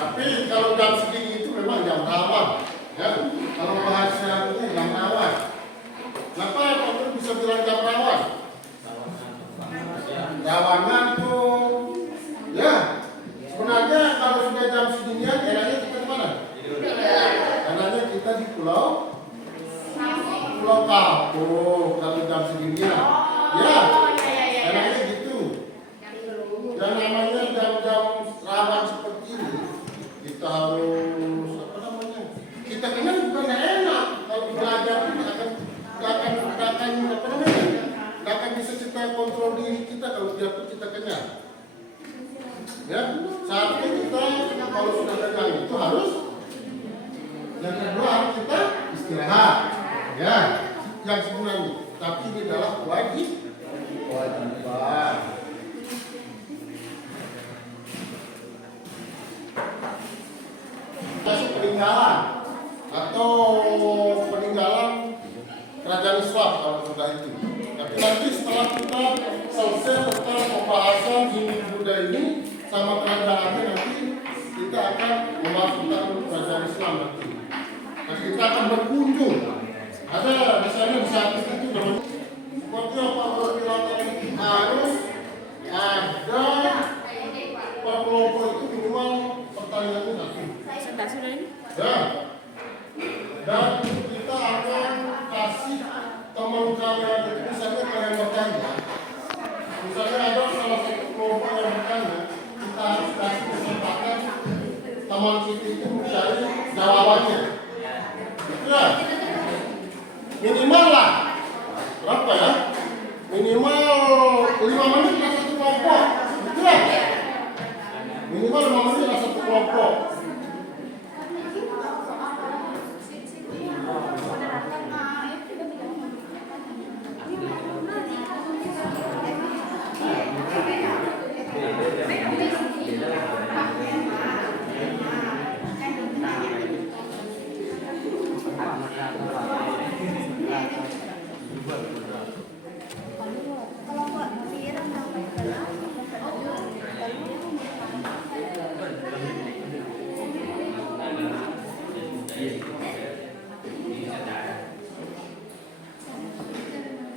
Tapi kalau jam segini itu memang jam rawan, ya. Kalau bahasa ini jam rawan. Kenapa kamu bisa bilang jam rawan? Rawangan tuh, ya. Sebenarnya kalau sudah jam seginian, enaknya kita di mana? Enaknya kita di Pulau Kapuk kalau jam seginian, ya. Enaknya gitu. Dan namanya jam-jam rawan seperti ini. Kita harus apa namanya? Kita kenal bukan enak kalau belajar akan bisa kita kontrol diri kita kalau jatuh kita kenyang. Ya, saatnya kita kalau sudah kenyang itu harus yang kedua harus kita istirahat. Ya, yang sebenarnya. Tapi ini adalah kewajiban. Masuk peninggalan atau peninggalan kerajaan Islam kalau sudah itu. Tapi nanti setelah kita selesai tentang pembahasan Hindu Buddha ini sama kerajaannya nanti kita akan membahas tentang kerajaan Islam nanti. Nah, kita akan berkunjung. Ada misalnya di saat itu namanya seperti apa kalau bilang tadi harus ada per kelompok itu minimal pertanyaannya satu. Ya, dan kita akan kasih teman kalian itu misalnya kalian bertanya, misalnya ada salah satu kelompok yang bertanya, kita harus kasih kesempatan teman kita itu mencari jawabannya. Ya, minimal lah berapa ya? Minimal 5 menit lah satu kelompok, betul ya? Minimal 5 menit lah satu kelompok.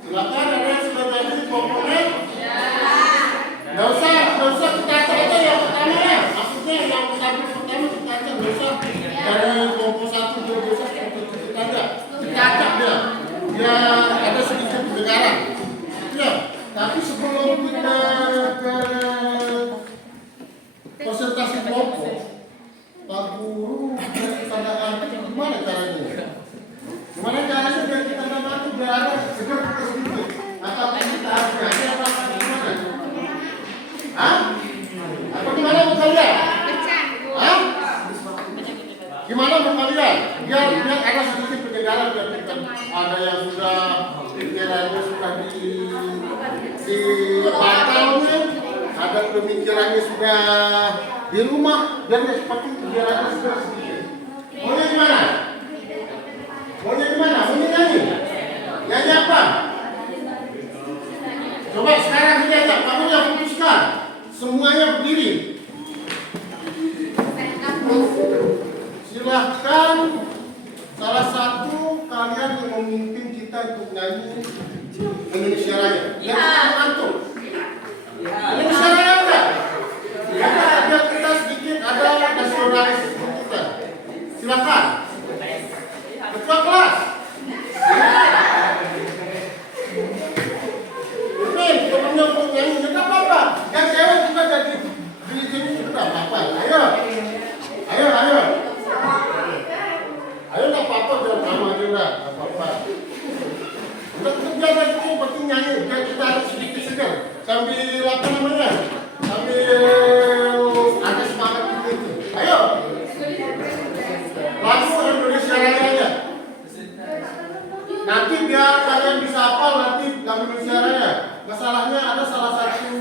Silakan ada yang sudah jadi komponen? Nggak usah kita acak aja yang pertama ya. Maksudnya yang pertama kita acak, nggak usah dari kelompok 1 ke 2 kita aja. Kita acak dia. Dia ada sedikit pendengaran. Ya. Tapi sebelum kita ke presentasi kelompok ada yang sudah pikirannya sudah di batalnya, ada pemikirannya sudah di rumah, dan seperti pikirannya sudah sedikit. Maunya gimana? Maunya gimana? Maunya nyanyi? Nyanyi apa? Coba sekarang ini aja, kamu yang putuskan. Semuanya berdiri. Silahkan salah satu kalian yang memimpin kita untuk nyanyi Indonesia Raya. Yang kita ngantuk. Indonesia Raya enggak? Ada kita sedikit, ada nasionalis kita. Silakan. Ketua kelas. Ini temennya untuk nyanyi, ya tak apa-apa. Yang cewek juga jadi sini juga apa-apa. Ayo. Ayo. Ayo tak apa-apa, biar mama aja lah, tak apa-apa. Udah kerja lagi, penting nyanyi, biar kita harus sedikit segar. Sambil apa namanya? Sambil ada semangat gitu. Ayo. Lagu Indonesia Raya aja. Nanti biar kalian bisa hafal nanti lagu Indonesia Raya. Masalahnya ada salah satu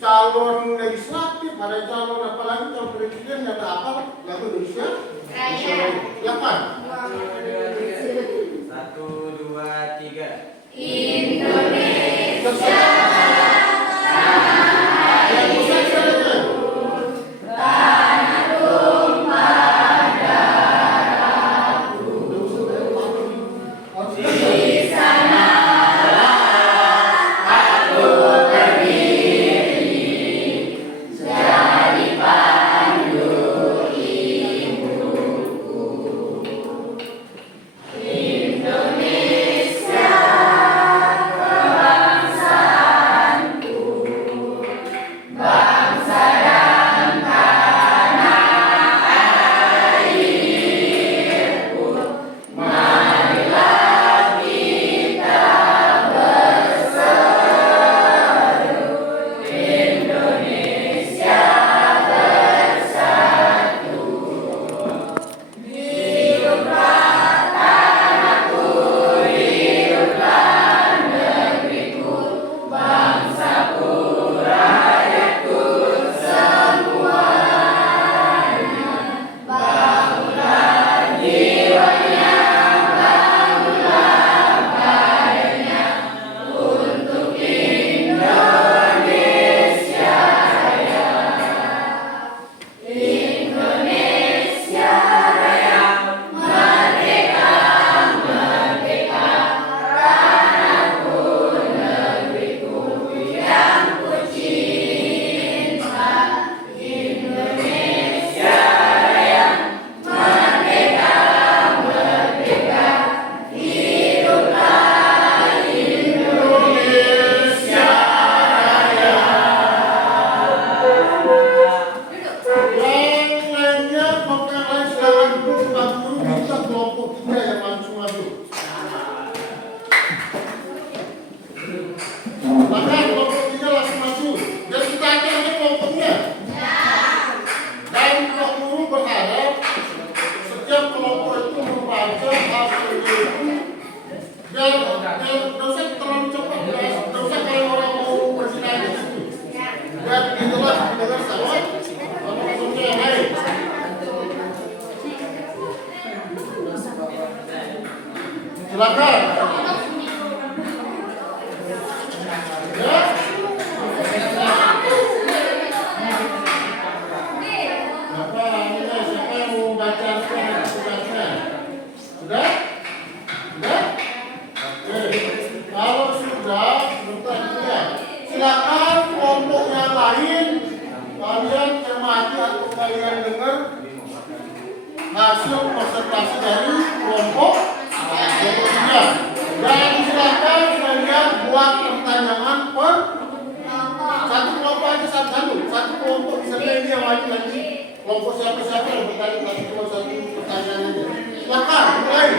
calon legislatif, ada calon apalagi calon presiden yang tak hafal lagu Indonesia Raya. Silakan. 1, 2, 3. Indonesia. Yang bisa caranya. Silakan. Ya. Bapak, ini siapa yang mau baca tugasnya? Sudah? Sudah? Oke. Kalau sudah, sebentar ya. Silakan kelompok yang lain kalian cermati atau kalian dengar hasil konsentrasi dari kelompok tiga. Dan silakan kalian buat pertanyaan per satu kelompok aja satu kelompok misalnya ini yang wajib nanti kelompok siapa yang bertanya satu pertanyaan aja. Silakan mulai.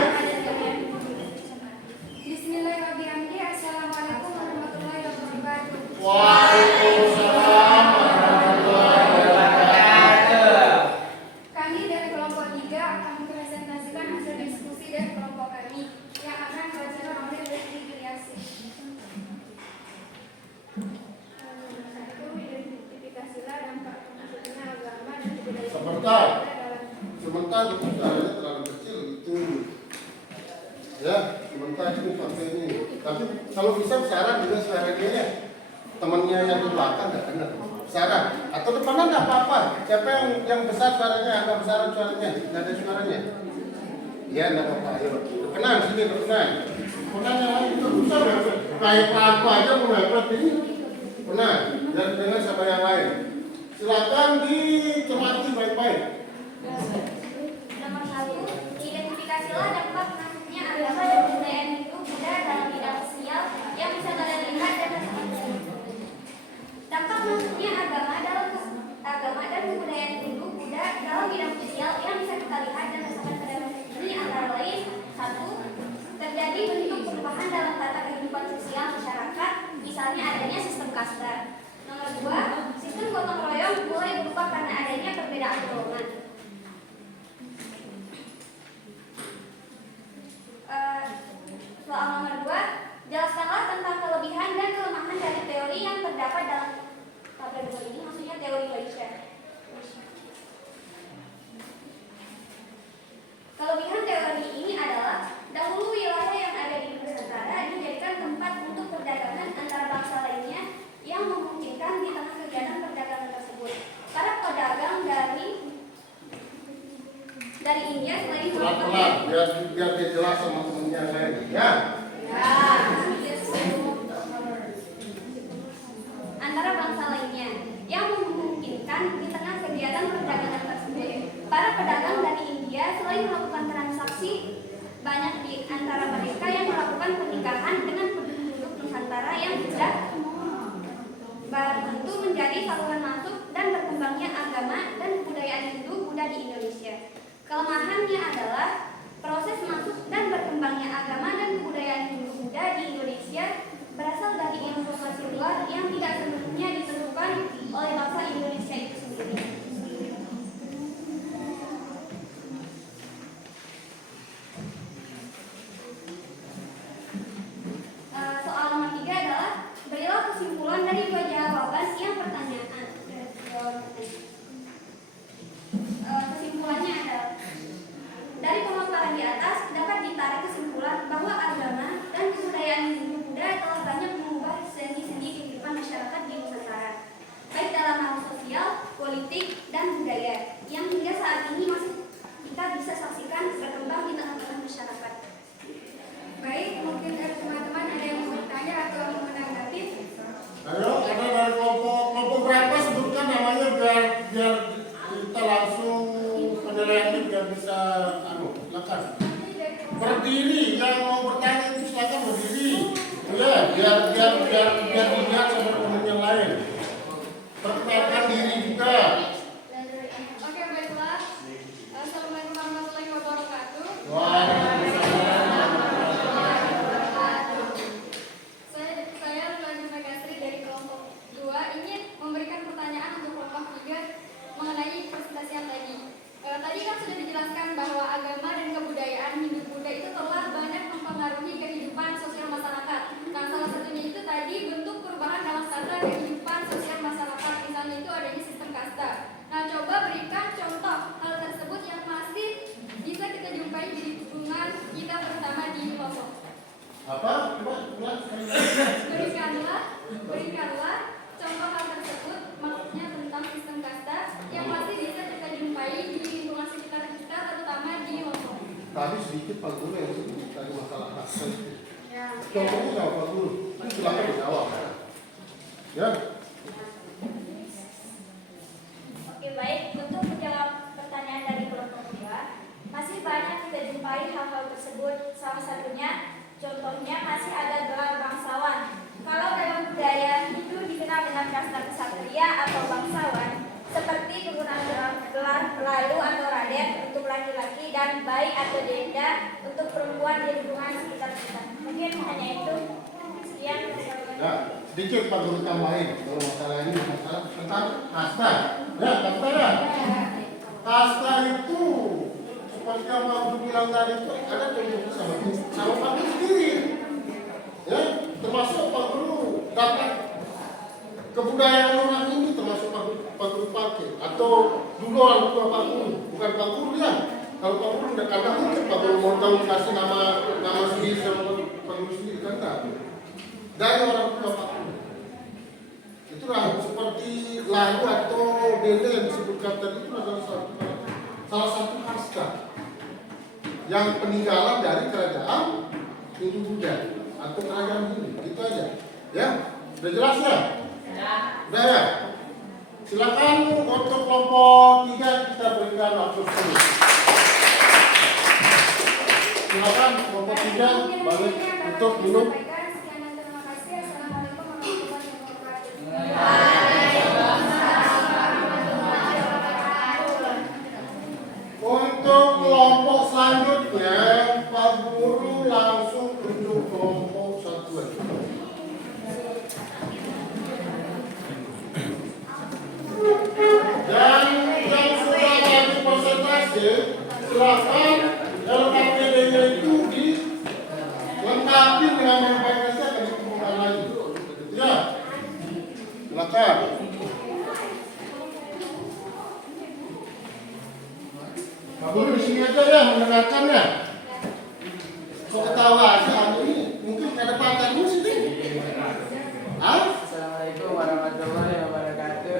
Bismillahirrahmanirrahim. Assalamualaikum warahmatullahi wabarakatuh. Waalaikumsalam warahmatullahi wabarakatuh. Kami dari kelompok 3 akan mempresentasikan hasil diskusi dari kelompok kami. Ya, sebentar ini pakai ini. Tapi kalau bisa saran juga suara dia ya. Temennya yang di belakang nggak dengar. Saran atau depannya nggak apa-apa. Siapa yang besar suaranya, agak besar suaranya, nggak ada suaranya. Ya nggak apa-apa. Ayo, depanan sini depanan. Depanan yang lain itu besar ya. Kayak aku aja mau mepet ini. Depanan. Dan dengan siapa yang lain. Silakan dicermati baik-baik. Nomor 1, identifikasilah dampak masuknya agama dan budaya Hindu Buddha dalam bidang sosial yang bisa kalian lihat dan rasakan. Dampak masuknya agama dan kebudayaan Hindu Buddha dalam bidang sosial yang bisa kita lihat dan rasakan pada masa ini antara lain: 1. Terjadi bentuk perubahan dalam tata kehidupan sosial masyarakat, misalnya adanya sistem kasta. Nomor 2, sistem gotong royong mulai berubah karena adanya perbedaan golongan. Soal nomor 2, jelaskanlah tentang kelebihan dan kelemahan dari teori yang terdapat dalam tabel 2 ini, maksudnya teori Malaysia. Kelebihan teori ini adalah dahulu wilayah yang ada di Nusantara dijadikan tempat untuk perdagangan antara bangsa lainnya yang memungkinkan di tengah kegiatan perdagangan tersebut para pedagang dari India selain Pelan-pelan biar dia jelas sama temen yang lain. Ya. Antara bangsa lainnya yang memungkinkan di tengah kegiatan perdagangan tersebut para pedagang dari India selain melakukan transaksi, banyak di antara mereka yang melakukan pernikahan dengan penduduk Nusantara yang sudah tentu menjadi saluran masuk dan berkembangnya agama dan kebudayaan Hindu Buddha di Indonesia. Kelemahannya adalah proses masuk dan berkembangnya agama dan kebudayaan Hindu Buddha di Indonesia berasal dari informasi luar yang tidak sepenuhnya ditentukan oleh bangsa Indonesia itu sendiri. Soal nomor 3 adalah berilah kesimpulan dari dua jawaban yang pertanyaan. Kesimpulannya adalah dari pemaparan di atas dapat ditarik kesimpulan bahwa agama dan kebudayaan Hindu Buddha telah banyak mengubah sendi-sendi kehidupan masyarakat di Nusantara, baik dalam hal sosial, politik, dan budaya, yang hingga saat ini masih kita bisa saksikan berkembang di tengah-tengah masyarakat. Baik, mungkin teman-teman ada yang mau bertanya atau mau menanggapi? Ayo, ada dari kelompok berapa sebutkan namanya biar kita langsung penilaiannya biar bisa silakan. Berdiri, yang mau bertanya itu silakan berdiri. Ya, biar dilihat sama teman yang lain. Perkenalkan diri juga. Oke, baiklah. Assalamualaikum warahmatullahi wabarakatuh. Saya Lani Megasri dari kelompok 2 ingin memberikan pertanyaan untuk kelompok 3 mengenai presentasi yang tadi. Tadi kan sudah dijelaskan bahwa agama dan kebudayaan Hindu Buddha itu telah banyak mempengaruhi kehidupan sosial masyarakat. Nah, salah satunya itu tadi bentuk perubahan dalam tata kehidupan sosial masyarakat. Misalnya itu adanya sistem kasta. Nah, coba berikan contoh hal tersebut yang masih bisa kita jumpai di lingkungan kita, terutama di pelosok. Apa? Berikanlah contoh hal tersebut, maksudnya tentang sistem kasta yang masih bisa kita jumpai di lingkungan sekitar kita, terutama di pelosok. Tadi sedikit Pak Guru yang sebut tadi masalah kasta itu. Ya. Contohnya jawab Pak Guru. Silakan dijawab. Ya. Oke, baik. Untuk menjawab pertanyaan dari kelompok 2, masih banyak kita jumpai hal-hal tersebut. Salah satunya, contohnya masih ada gelar bangsawan. Kalau dalam budaya Hindu dikenal dengan kasta ksatria atau bangsawan, seperti penggunaan gelar lalu atau raden untuk laki-laki dan bai atau denda untuk perempuan di lingkungan sekitar kita. Mungkin hanya itu. Sekian. Ya, sedikit Pak Guru tambahin kalau masalah ini masalah tentang kasta. Ya, kasta ya. Kasta itu seperti yang Pak Guru bilang tadi itu ada contohnya sama Pak Guru sendiri. Ya, termasuk Pak Guru dapat kebudayaan orang ini termasuk Pak Guru pakai atau dulu orang tua Pak Guru, bukan Pak Guru ya. Kalau Pak Guru udah kadang kan Pak Guru mau tahu kasih nama sendiri sama Pak Guru sendiri kan tak? Dari orang tua Pak Guru. Itulah seperti lalu atau dede yang disebutkan tadi itu adalah salah satu kasta yang peninggalan dari kerajaan Hindu Buddha atau kerajaan Hindu. Itu aja. Ya, udah jelas ya? Udah ya? Silakan untuk kelompok 3 kita berikan waktu 10. Silakan kelompok 3 balik untuk minum. Untuk kelompok selanjutnya, Pak Guru langsung tunjuk kelompok 1 aja. Dan yang sudah lagi presentasi, silakan LKPD-nya itu dilengkapi dengan manfaatnya akan ditemukan lagi. Ya, silakan. Pak Guru di sini aja ya mendengarkan ya. Kok ketawa aja ini? Mungkin ada pakai dulu sini. Hah? Assalamualaikum warahmatullahi wabarakatuh.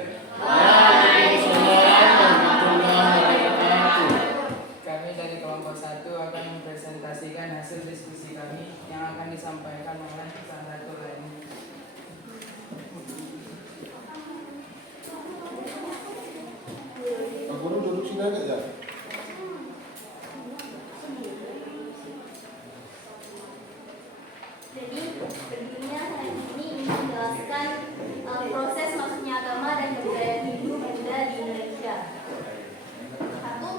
Kami dari kelompok 1 akan mempresentasikan hasil diskusi kami yang akan disampaikan oleh salah satu lainnya. Pak Guru duduk sini aja ya. Jadi berdirinya hari ini ingin menjelaskan proses masuknya agama dan kebudayaan Hindu Buddha di Indonesia. Satu,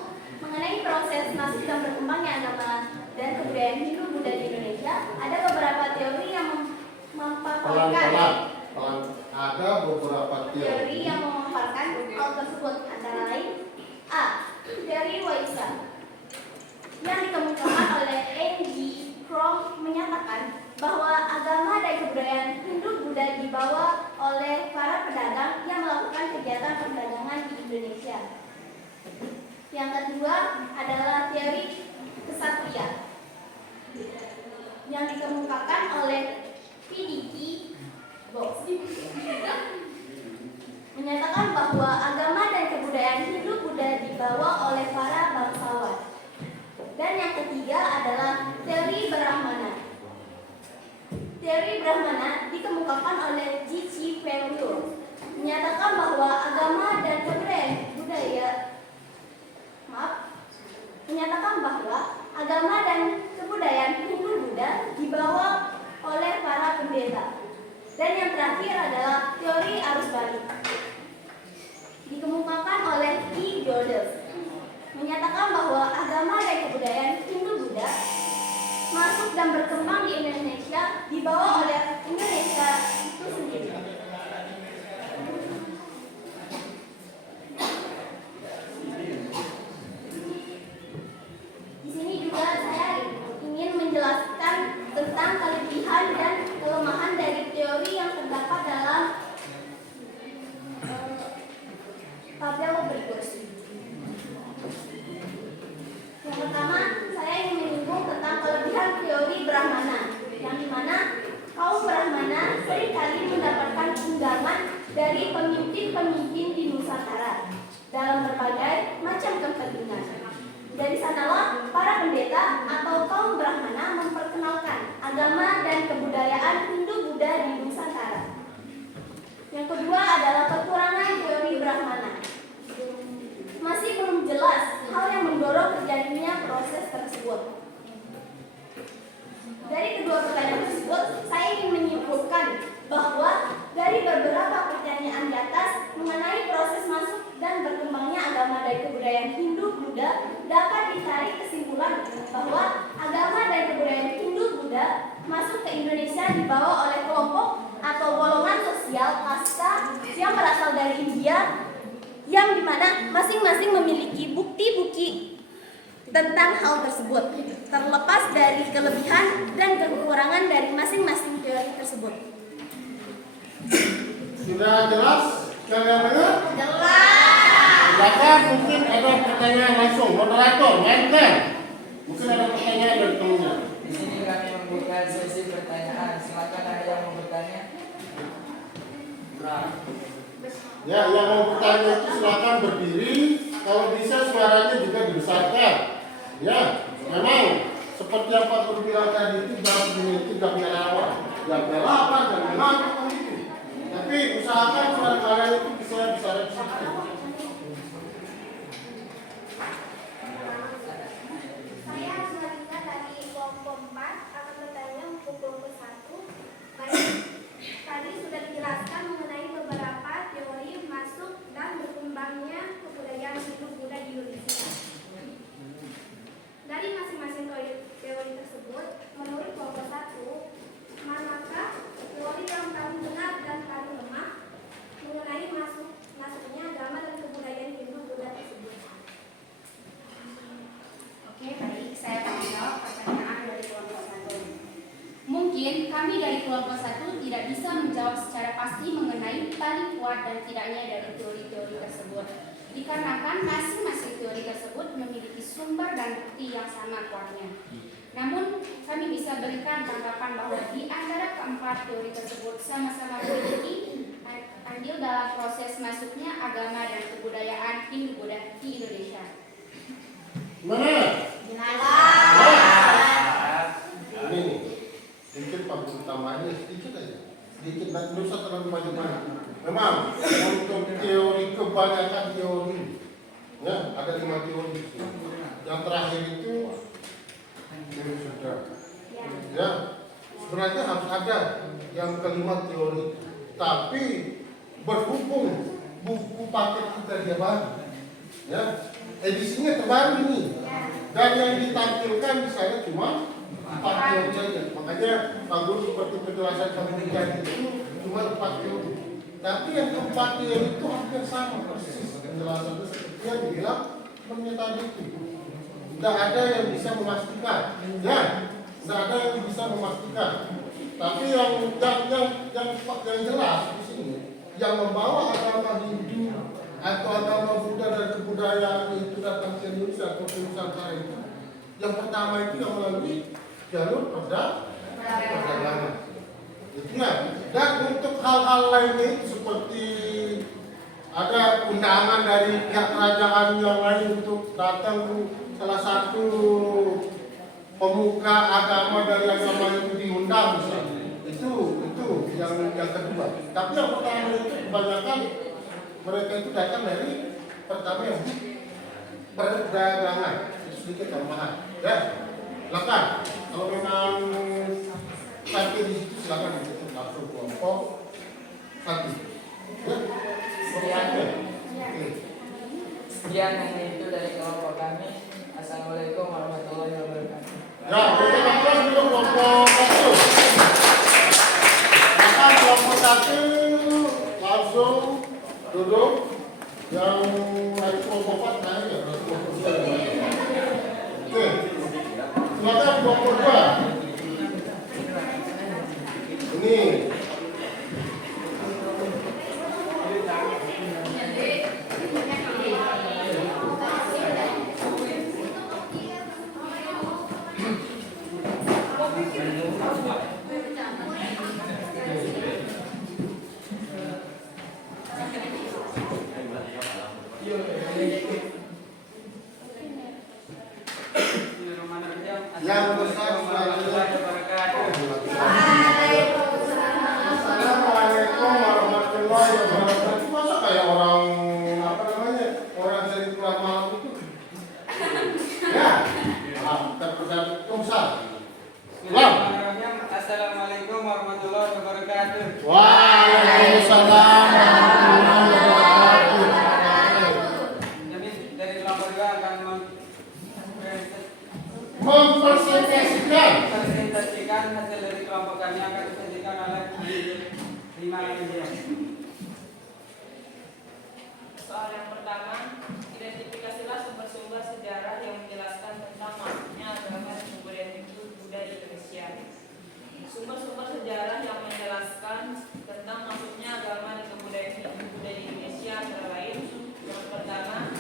mengenai proses masuk dan berkembangnya agama dan kebudayaan Hindu Buddha di Indonesia, ada beberapa teori yang memaparkan Ada beberapa teori yang memaparkan hal tersebut, antara lain A. Teori Waisa yang dikemukakan oleh N.G. Krong menyatakan bahwa agama dan kebudayaan Hindu Buddha dibawa oleh para pedagang yang melakukan kegiatan perdagangan di Indonesia. Yang kedua adalah teori kesatria yang dikemukakan oleh P.D.G. Box menyatakan bahwa agama dan kebudayaan Hindu Buddha dibawa oleh para bangsawan. Dan yang ketiga adalah teori Brahmana. Teori Brahmana dikemukakan oleh G.C. Fengyu menyatakan bahwa agama dan kebudayaan Hindu Buddha dibawa oleh para pendeta. Dan yang terakhir adalah teori arus balik dikemukakan oleh E. Jordels menyatakan bahwa agama dan kebudayaan Hindu Buddha masuk dan berkembang di Indonesia dibawa oleh Indonesia itu sendiri. Di sini juga saya ingin menjelaskan tentang kelebihan dan kelemahan dari teori yang terdapat dalam tabel berikut. Yang pertama, saya ingin menyinggung tentang kelebihan teori Brahmana, yang dimana kaum Brahmana seringkali mendapatkan undangan dari pemimpin-pemimpin di Nusantara dalam berbagai macam kepentingan. Dari sanalah para pendeta atau kaum Brahmana memperkenalkan agama dan kebudayaan Hindu Buddha di Nusantara. Yang kedua adalah kekurangan teori Brahmana. Masih belum jelas hal yang mendorong terjadinya proses tersebut. Dari kedua pertanyaan tersebut, saya ingin menyimpulkan bahwa dari beberapa pertanyaan di atas mengenai proses masuk dan berkembangnya agama dan kebudayaan Hindu Buddha dapat ditarik kesimpulan bahwa agama dan kebudayaan Hindu Buddha masuk ke Indonesia dibawa oleh kelompok atau golongan sosial kasta yang berasal dari India, yang dimana masing-masing memiliki bukti-bukti tentang hal tersebut, terlepas dari kelebihan dan kekurangan dari masing-masing teori tersebut. Sudah jelas? Kalian dengar? Jelas. Silakan, mungkin ada pertanyaan langsung. Moderator, mainkan. Mungkin ada pertanyaan dari temannya. Di sini kami membuka sesi pertanyaan. Silakan ada yang mau bertanya. Ya, yang mau bertanya itu silakan berdiri. Kalau bisa suaranya juga dibesarkan. Ya, memang seperti yang Pak Guru bilang tadi itu jangan dimiliki jam awal, jam 8, jam 6 itu. Tapi usahakan suara kalian itu bisa besar sedikit. Saya Asmarina dari kelompok 4 akan bertanya untuk kelompok 1. Baik, tadi sudah dijelaskan mengenai beberapa teori masuk dan berkembangnya kebudayaan hidup Buddha di Indonesia. Dari masing-masing teori tersebut, menurut kelompok 1, manakah teori yang paling benar dan paling lemah mengenai masuknya agama dan kebudayaan hidup Buddha tersebut? Oke, baik. Saya akan menjawab pertanyaan dari kelompok 1. Mungkin kami dari kelompok 1 tidak bisa menjawab secara pasti mengenai paling kuat dan tidaknya dari teori-teori tersebut. Dikarenakan masing-masing teori tersebut memiliki sumber dan bukti yang sama kuatnya. Namun, kami bisa berikan tanggapan bahwa di antara keempat teori tersebut sama-sama memiliki andil dalam proses masuknya agama dan kebudayaan Hindu-Buddha di Indonesia. Mana? Jelas. Ini sedikit Pak Guru tambahannya sedikit aja. Sedikit, dan tidak usah terlalu banyak-banyak. Memang untuk teori kebanyakan teori, ya ada 5 teori. Yang terakhir itu sudah, ya sebenarnya harus ada yang kelima teori. Tapi berhubung buku paket kita dia baru, ya edisinya terbaru ini, dan yang ditampilkan di sana cuma 4 teori saja. Makanya Pak Guru seperti penjelasan kami tadi itu cuma 4 teori. Tapi yang keempat teori itu hampir sama persis penjelasannya seperti yang dibilang tadi itu. Tidak ada yang bisa memastikan, ya, tidak ada yang bisa memastikan. Tapi yang jelas di sini, yang membawa agama Hindu atau agama Buddha dan kebudayaan itu datang ke Indonesia atau ke Nusantara itu, yang pertama itu yang melalui jalur perdagangan. Ya, dan untuk hal-hal lainnya itu seperti ada undangan dari pihak kerajaan yang lain untuk datang salah satu pemuka agama dari agama itu diundang misalnya. Itu yang kedua. Tapi yang pertama itu kebanyakan mereka itu datang dari pertama yang perdagangan. Itu sedikit tambahan. Ya, silakan. Kalau memang sampai di situ silakan ditutup langsung kelompok 1. Ya. Sekian hanya itu dari kelompok kami. Assalamualaikum warahmatullahi wabarakatuh. Ya, kita lakukan dulu kelompok 1. Maka kelompok 1 langsung duduk. Yang dari kelompok 4 naik ya, kelompok 2. Oke. Silakan kelompok 2. Ini. Yang besar Assalamualaikum warahmatullahi wabarakatuh. Masa kayak orang orang dari pulang malam itu? Ya, Assalamualaikum warahmatullahi wabarakatuh. Waalaikumsalam warahmatullahi wabarakatuh. Jadi dari kelompok 2 akan mempresentasikan hasil dari kelompok kami akan disajikan oleh 5 media. Soal yang pertama, identifikasilah sumber-sumber sejarah yang menjelaskan tentang masuknya agama dan kebudayaan Hindu Buddha di Indonesia. Sumber-sumber sejarah yang menjelaskan tentang masuknya agama dan kebudayaan Hindu Buddha di Indonesia antara lain: yang pertama,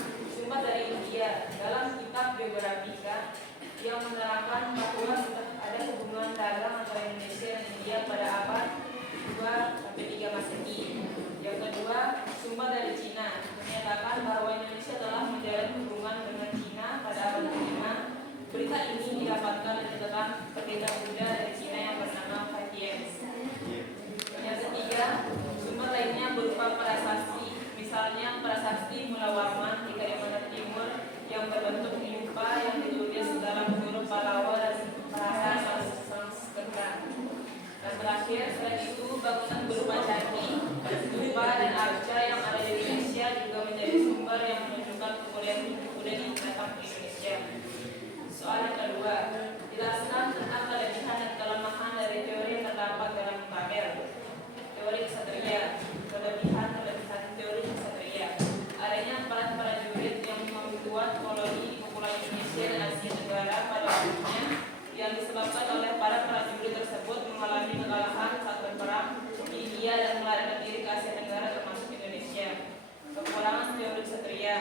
Soal yang kedua, jelaskan tentang kelebihan dan kelemahan dari teori yang terdapat dalam tabel. Teori ksatria, kelebihan teori ksatria. Adanya peran prajurit yang membuat koloni populer Indonesia dan Asia Tenggara pada umumnya yang disebabkan oleh para prajurit tersebut mengalami kekalahan saat berperang di India dan melarikan diri ke Asia Tenggara termasuk Indonesia. Kekurangan teori ksatria,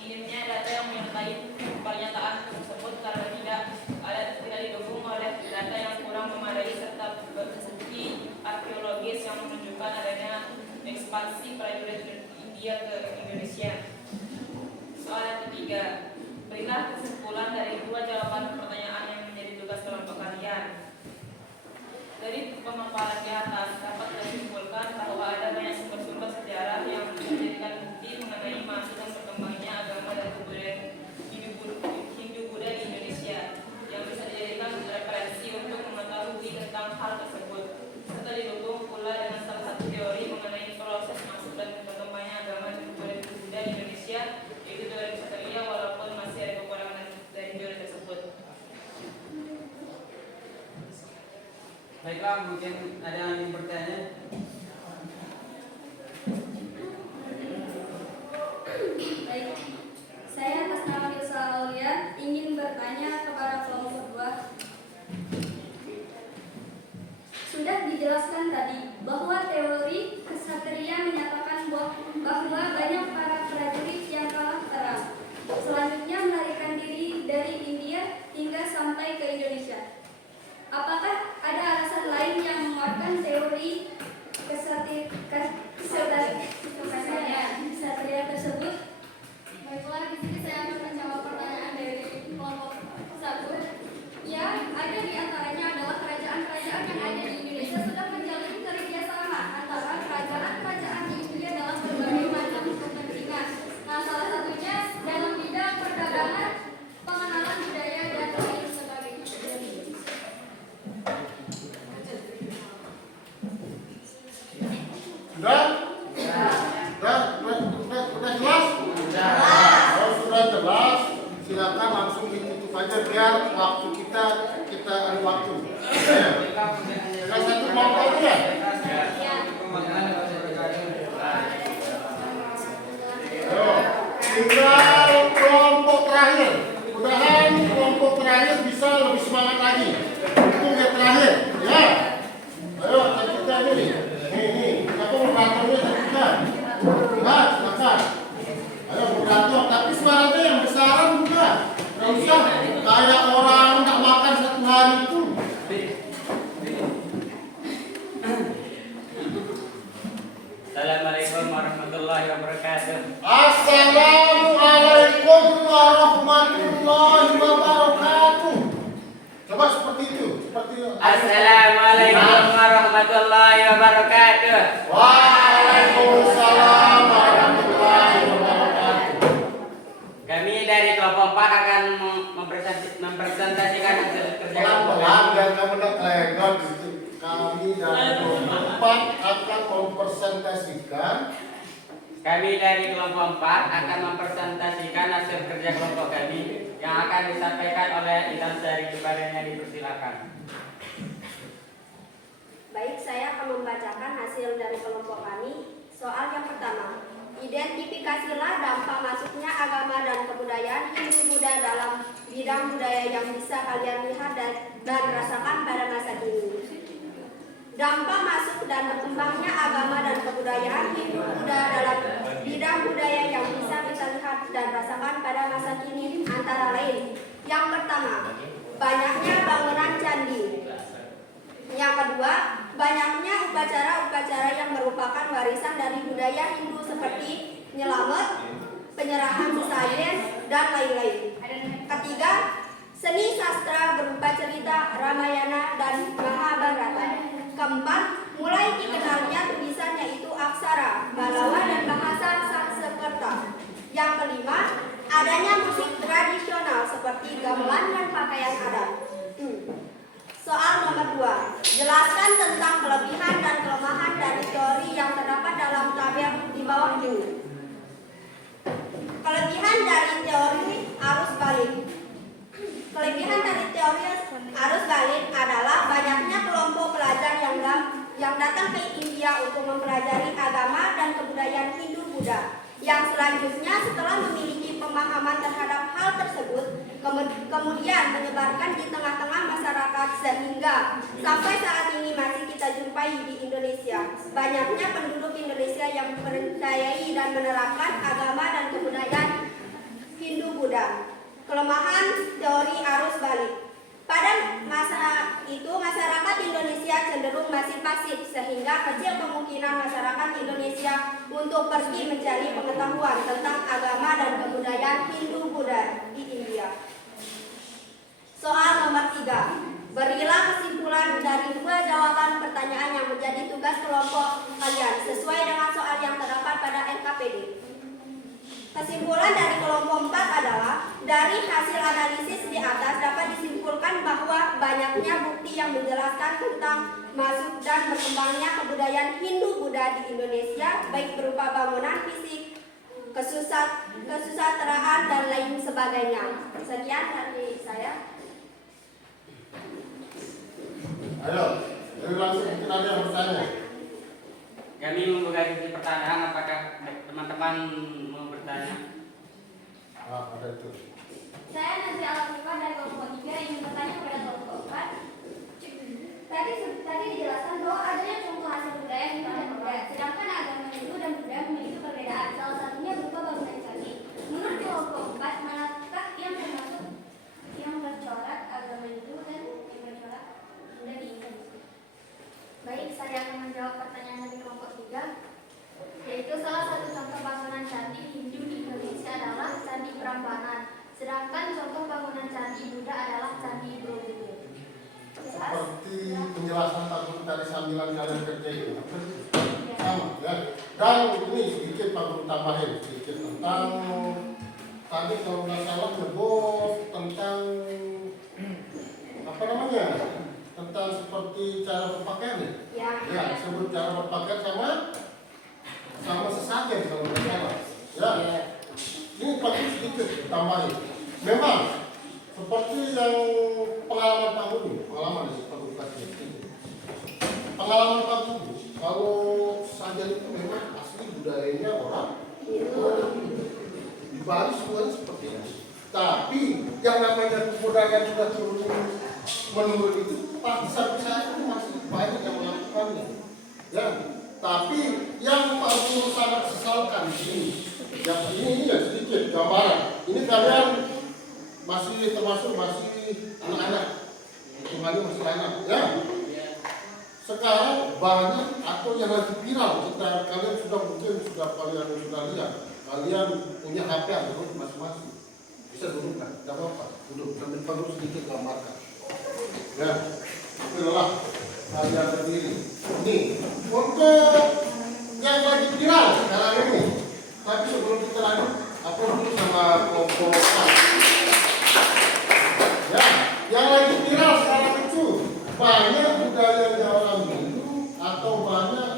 minimnya data yang menyertai pernyataan tersebut karena tidak didukung oleh data yang kurang memadai serta bukti arkeologis yang menunjukkan adanya ekspansi prajurit India ke Indonesia. Soal yang ketiga, berilah kesimpulan dari dua jawaban pertanyaan yang menjadi tugas kelompok kalian. Dari pemaparan di atas dapat disimpulkan bahwa ada banyak sumber-sumber sejarah yang menjadikan bukti mengenai masuk dan berkembangnya agama dan kebudayaan Hindu-Buddha di Indonesia yang bisa dijadikan referensi untuk mengetahui tentang hal tersebut, serta didukung pula dengan salah satu teori mengenai proses masuk dan berkembangnya agama dan kebudayaan Buddha di Indonesia, yaitu teori ksatria, walaupun masih ada kekurangan dari teori tersebut. Baiklah, mungkin ada yang ingin bertanya. Baik, saya atas nama Ilsa Aulia ingin bertanya kepada kelompok 2. Sudah dijelaskan tadi bahwa teori ksatria menyatakan bahwa banyak para prajurit yang kalah perang, selanjutnya melarikan diri dari India hingga sampai ke Indonesia. Apakah ada alasan lain yang menguatkan teori ksatria tersebut? Baiklah, di sini saya akan menjawab pertanyaan dari kelompok 1. Ya, ada di antaranya adalah kerajaan-kerajaan yang ada di Indonesia sudah menjalin kerjasama antara kerajaan-kerajaan di India dalam berbagai macam kepentingan. Nah, salah satunya dalam bidang perdagangan, pengenalan budaya dan lain sebagainya. Sudah jelas? Kalau sudah jelas, silakan langsung ditutup aja biar waktu kita ada waktu. Kita satu kelompok ya. Tinggal kelompok terakhir. Mudah-mudahan kelompok terakhir bisa lebih semangat lagi. Itu yang terakhir, ya. Ayo, kita ini. Nih, apa moderatornya kita? Lihat, silakan. Ayo moderator, tapi suaranya yang besaran juga. Nggak usah kayak orang nggak makan satu hari itu. Assalamualaikum warahmatullahi wabarakatuh. Assalamualaikum warahmatullahi wabarakatuh. Coba seperti itu, Assalamualaikum warahmatullahi wabarakatuh. Waalaikumsalam warahmatullahi wabarakatuh. Kami dari kelompok 4 akan mempresentasikan hasil kerja kelompok Pelan-pelan kami. dan kamu udah kelegon gitu. Kami dari kelompok 4 akan mempresentasikan. Kami dari kelompok 4 akan mempresentasikan hasil kerja kelompok kami yang akan disampaikan oleh Ilham Sari. Kepadanya dipersilakan. Baik, saya akan membacakan hasil dari kelompok kami. Soal yang pertama, identifikasilah dampak masuknya agama dan kebudayaan Hindu-Buddha dalam bidang budaya yang bisa kalian lihat dan rasakan pada masa kini. Dampak masuk dan berkembangnya agama dan kebudayaan Hindu-Buddha dalam bidang budaya yang bisa kita lihat dan rasakan pada masa kini antara lain. Yang pertama, banyaknya bangunan candi. Yang kedua, banyaknya upacara-upacara yang merupakan warisan dari budaya Hindu seperti nyelamet, penyerahan sajen, dan lain-lain. Ketiga, seni sastra berupa cerita Ramayana dan Mahabharata. Keempat, mulai dikenalnya tulisan yaitu aksara, Balawa, dan bahasa Sanskerta. Yang kelima, adanya musik tradisional seperti gamelan dan pakaian adat. Soal nomor 2, jelaskan tentang kelebihan dan kelemahan dari teori yang terdapat dalam tabel di bawah ini. Kelebihan dari teori arus balik. Kelebihan dari teori arus balik adalah banyaknya kelompok pelajar yang datang ke India untuk mempelajari agama dan kebudayaan Hindu-Buddha. Yang selanjutnya setelah memiliki pemahaman terhadap hal tersebut, kemudian menyebarkan di tengah-tengah masyarakat sehingga sampai saat ini masih kita jumpai di Indonesia. Banyaknya penduduk Indonesia yang mempercayai dan menerapkan agama dan kebudayaan Hindu-Buddha. Kelemahan teori arus balik. Pada masa itu masyarakat Indonesia cenderung masih pasif sehingga kecil kemungkinan masyarakat Indonesia untuk pergi mencari pengetahuan tentang agama dan kebudayaan Hindu-Buddha di India. Soal nomor 3. Berilah kesimpulan dari 2 jawaban pertanyaan yang menjadi tugas kelompok kalian sesuai dengan soal yang terdapat pada NKPD. Kesimpulan dari kelompok 4 adalah, dari hasil analisis di atas dapat disimpulkan bahwa banyaknya bukti yang menjelaskan tentang masuk dan berkembangnya kebudayaan Hindu-Buddha di Indonesia, baik berupa bangunan fisik, kesusastraan, dan lain sebagainya. Sekian dari saya. Ayo, jadi langsung mungkin ada yang bertanya. Kami membuka sesi pertanyaan, apakah teman-teman mau bertanya? Ada itu. Saya Nazri Alatifah dari kelompok 3 ingin bertanya kepada kelompok 4. Tadi dijelaskan bahwa adanya contoh hasil budaya Hindu dan Buddha, sedangkan agama Hindu dan Buddha memiliki perbedaan. Salah satunya berupa bangunan candi. Menurut kelompok 4, manakah yang termasuk yang bercorak agama Hindu dan yang bercorak Buddha di Indonesia? Baik, saya akan menjawab pertanyaan dari kelompok 3. Yaitu salah satu contoh bangunan candi Hindu di Indonesia adalah Candi Prambanan, sedangkan contoh bangunan candi Buddha adalah Candi Borobudur. Seperti penjelasan Pak Guru tadi sambilan kalian kerja itu, sama ya. Dan ini sedikit Pak Guru tambahin sedikit tentang tadi kalau nggak salah nyebut tentang apa namanya, tentang seperti cara berpakaian ya. Ya, sebut cara berpakaian sama sesajen kalau nggak salah. Ya, ini Pak Guru sedikit tambahin. Memang seperti yang pengalaman Pak Guru, pengalaman di Pak Guru kasih. Pengalaman Pak Guru, kalau saja itu memang asli budayanya orang di Bali semuanya seperti itu. Tapi yang namanya budaya sudah turun menurun itu pasti sampai saat ini masih banyak yang melakukannya. Ya, tapi yang Pak Guru sangat sesalkan di sini, yang ini ya sedikit gambaran. Ini kalian masih termasuk masih anak-anak, hitungannya masih anak, ya. Sekarang banyak atau yang lagi viral, kalian sudah mungkin kalian sudah lihat, kalian punya HP Android masing-masing, bisa duduk kan, tidak apa-apa, duduk sambil perlu sedikit gambarkan, ya. Itulah kalian berdiri. Nih, untuk yang lagi viral sekarang ini, tapi sebelum kita lanjut, aku dulu sama kelompok. Ya, yang lagi viral sekarang itu banyak budayanya orang Hindu atau banyak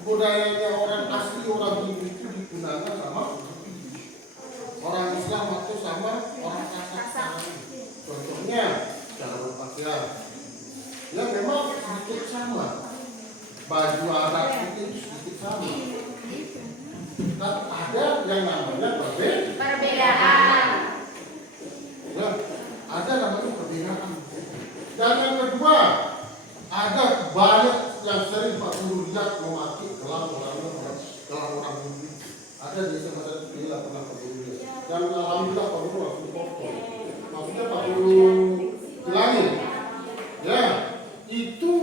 budayanya orang asli orang Hindu itu digunakan sama orang Islam atau sama orang Kasak. Contohnya cara berpakaian, ya memang sedikit sama, baju Arab itu sedikit sama, tapi ada yang namanya Perbedaan. Ya, ada namanya perbedaan. Dan yang kedua, ada banyak yang sering Pak Guru lihat memakai gelang orang Hindu. Ada di SMA ini lah pernah Pak Guru lihat. Dan alhamdulillah Pak Guru langsung foto. Maksudnya Pak Guru bilangin, ya itu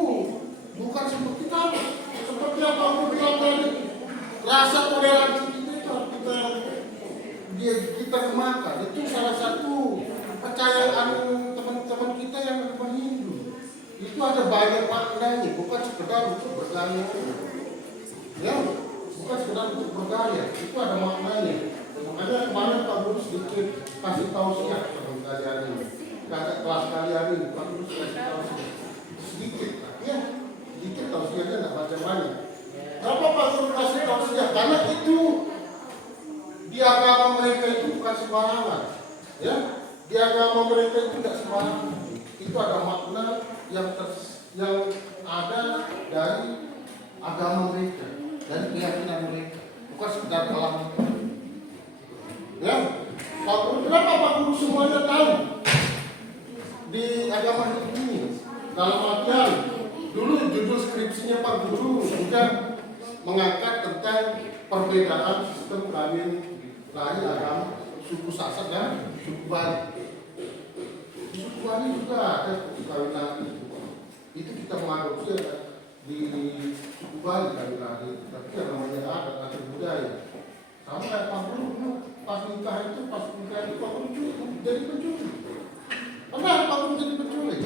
bukan seperti tahu, seperti yang Pak Guru bilang tadi, rasa toleransi kita itu harus kita kembangkan. Itu salah satu kepercayaan teman-teman kita yang agama Hindu. Itu ada banyak maknanya, bukan sekedar untuk bergaya. Ya, bukan sekedar untuk bergaya, itu ada maknanya. Makanya kemarin Pak Guru sedikit kasih tausiah sama kalian ini. Kakak kelas kalian ini, Pak Guru kasih tausiah sedikit, ya, sedikit tausiahnya tidak banyak. Kenapa Pak Guru kasih tausiah? Karena itu di agama mereka itu bukan sembarangan, ya. Di agama agama mereka itu tidak sembarangan. Itu ada makna yang ada dari agama mereka, dari keyakinan mereka, bukan sekedar kalangan. Ya, Pak Guru, kenapa Pak Guru semuanya tahu di agama ini? Dalam artian dulu judul skripsinya Pak Guru juga mengangkat tentang perbedaan sistem kawin lain agama suku Sasak dan suku Bali. Di suku Bali juga ada kawin lain. Itu kita mengadopsi di suku Bali kawin lain. Tapi yang namanya adat budaya. Sama kayak Pak Guru, pas nikah itu Pak Guru jadi pencuri. Pernah Pak Guru jadi pencuri?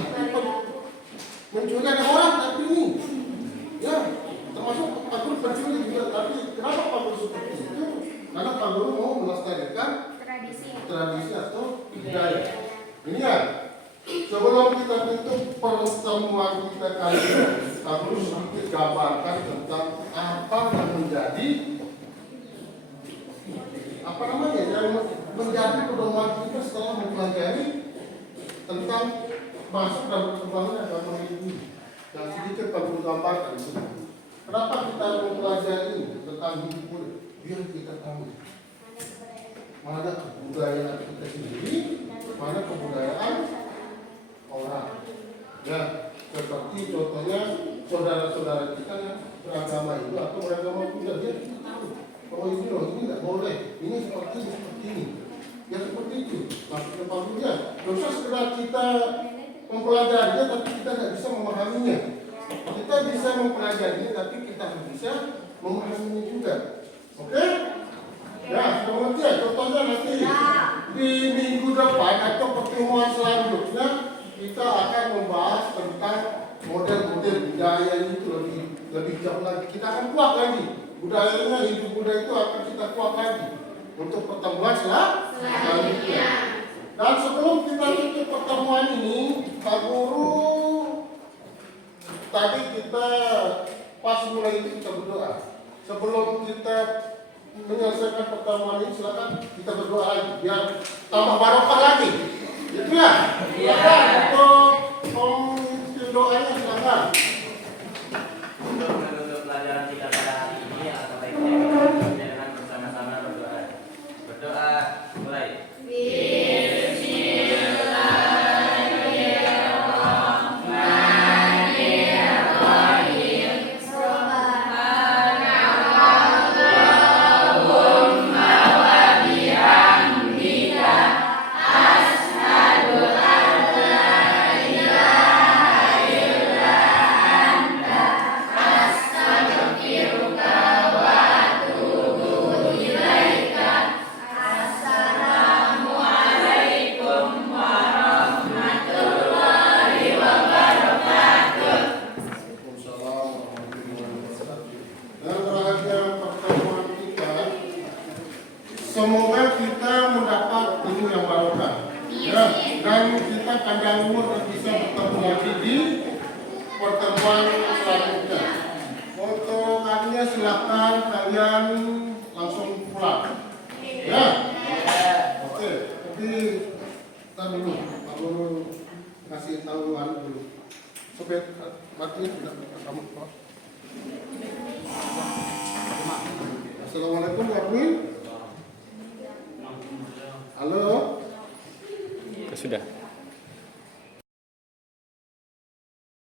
Mencuri ada orang tapi ini, ya termasuk Pak Guru pencuri juga. Tapi kenapa Pak Guru seperti itu? Karena Pak Guru mau melestarikan tradisi atau budaya. Ini ya. Sebelum kita tutup pertemuan kita kali ini, Pak Guru sedikit gambarkan tentang apa yang menjadi yang menjadi pedoman kita setelah mempelajari tentang masuk dan perkembangan agama ini. Dan sedikit Pak Guru gambarkan itu. Kenapa kita mempelajari tentang hidup muda? Biar kita tahu mana kebudayaan kita sendiri, mana kebudayaan orang. Ya, seperti contohnya saudara-saudara kita yang beragama itu atau beragama Buddha, dia kita tahu. Oh ini loh, ini nggak boleh, ini seperti ini. Ya seperti itu. Maksudnya Pak Guru ya, dosa sekedar kita mempelajarinya tapi kita tidak bisa memahaminya. Kita bisa mempelajarinya tapi kita harus bisa memahaminya juga. Oke? Ya, seperti ya. Contohnya nanti di minggu depan atau pertemuan selanjutnya kita akan membahas tentang model-model budaya itu lebih jauh lagi. Kita akan kuat lagi. Budayanya, hidup budaya itu akan kita kuat lagi untuk pertemuan selanjutnya. Dan sebelum kita tutup pertemuan ini, Pak Guru, tadi kita pas mulai itu kita berdoa. Sebelum kita menyelesaikan pertemuan ini, silakan kita berdoa lagi biar tambah barokah lagi. Gitu ya? Iya. Untuk doanya silakan. Untuk menutup pelajaran kita pada hari ini, atau baiknya kita dengan bersama-sama berdoa. Berdoa mulai. Semoga kita mendapat ilmu yang barokah. Ya, dan kita panjang umur dan bisa bertemu lagi di pertemuan selanjutnya. Untuk harinya silakan kalian langsung pulang. Ya. Oke. Tapi kita dulu, Pak Guru kasih tahu dulu. Supaya mati tidak kamu. Assalamualaikum warahmatullahi wabarakatuh. Halo. Sudah.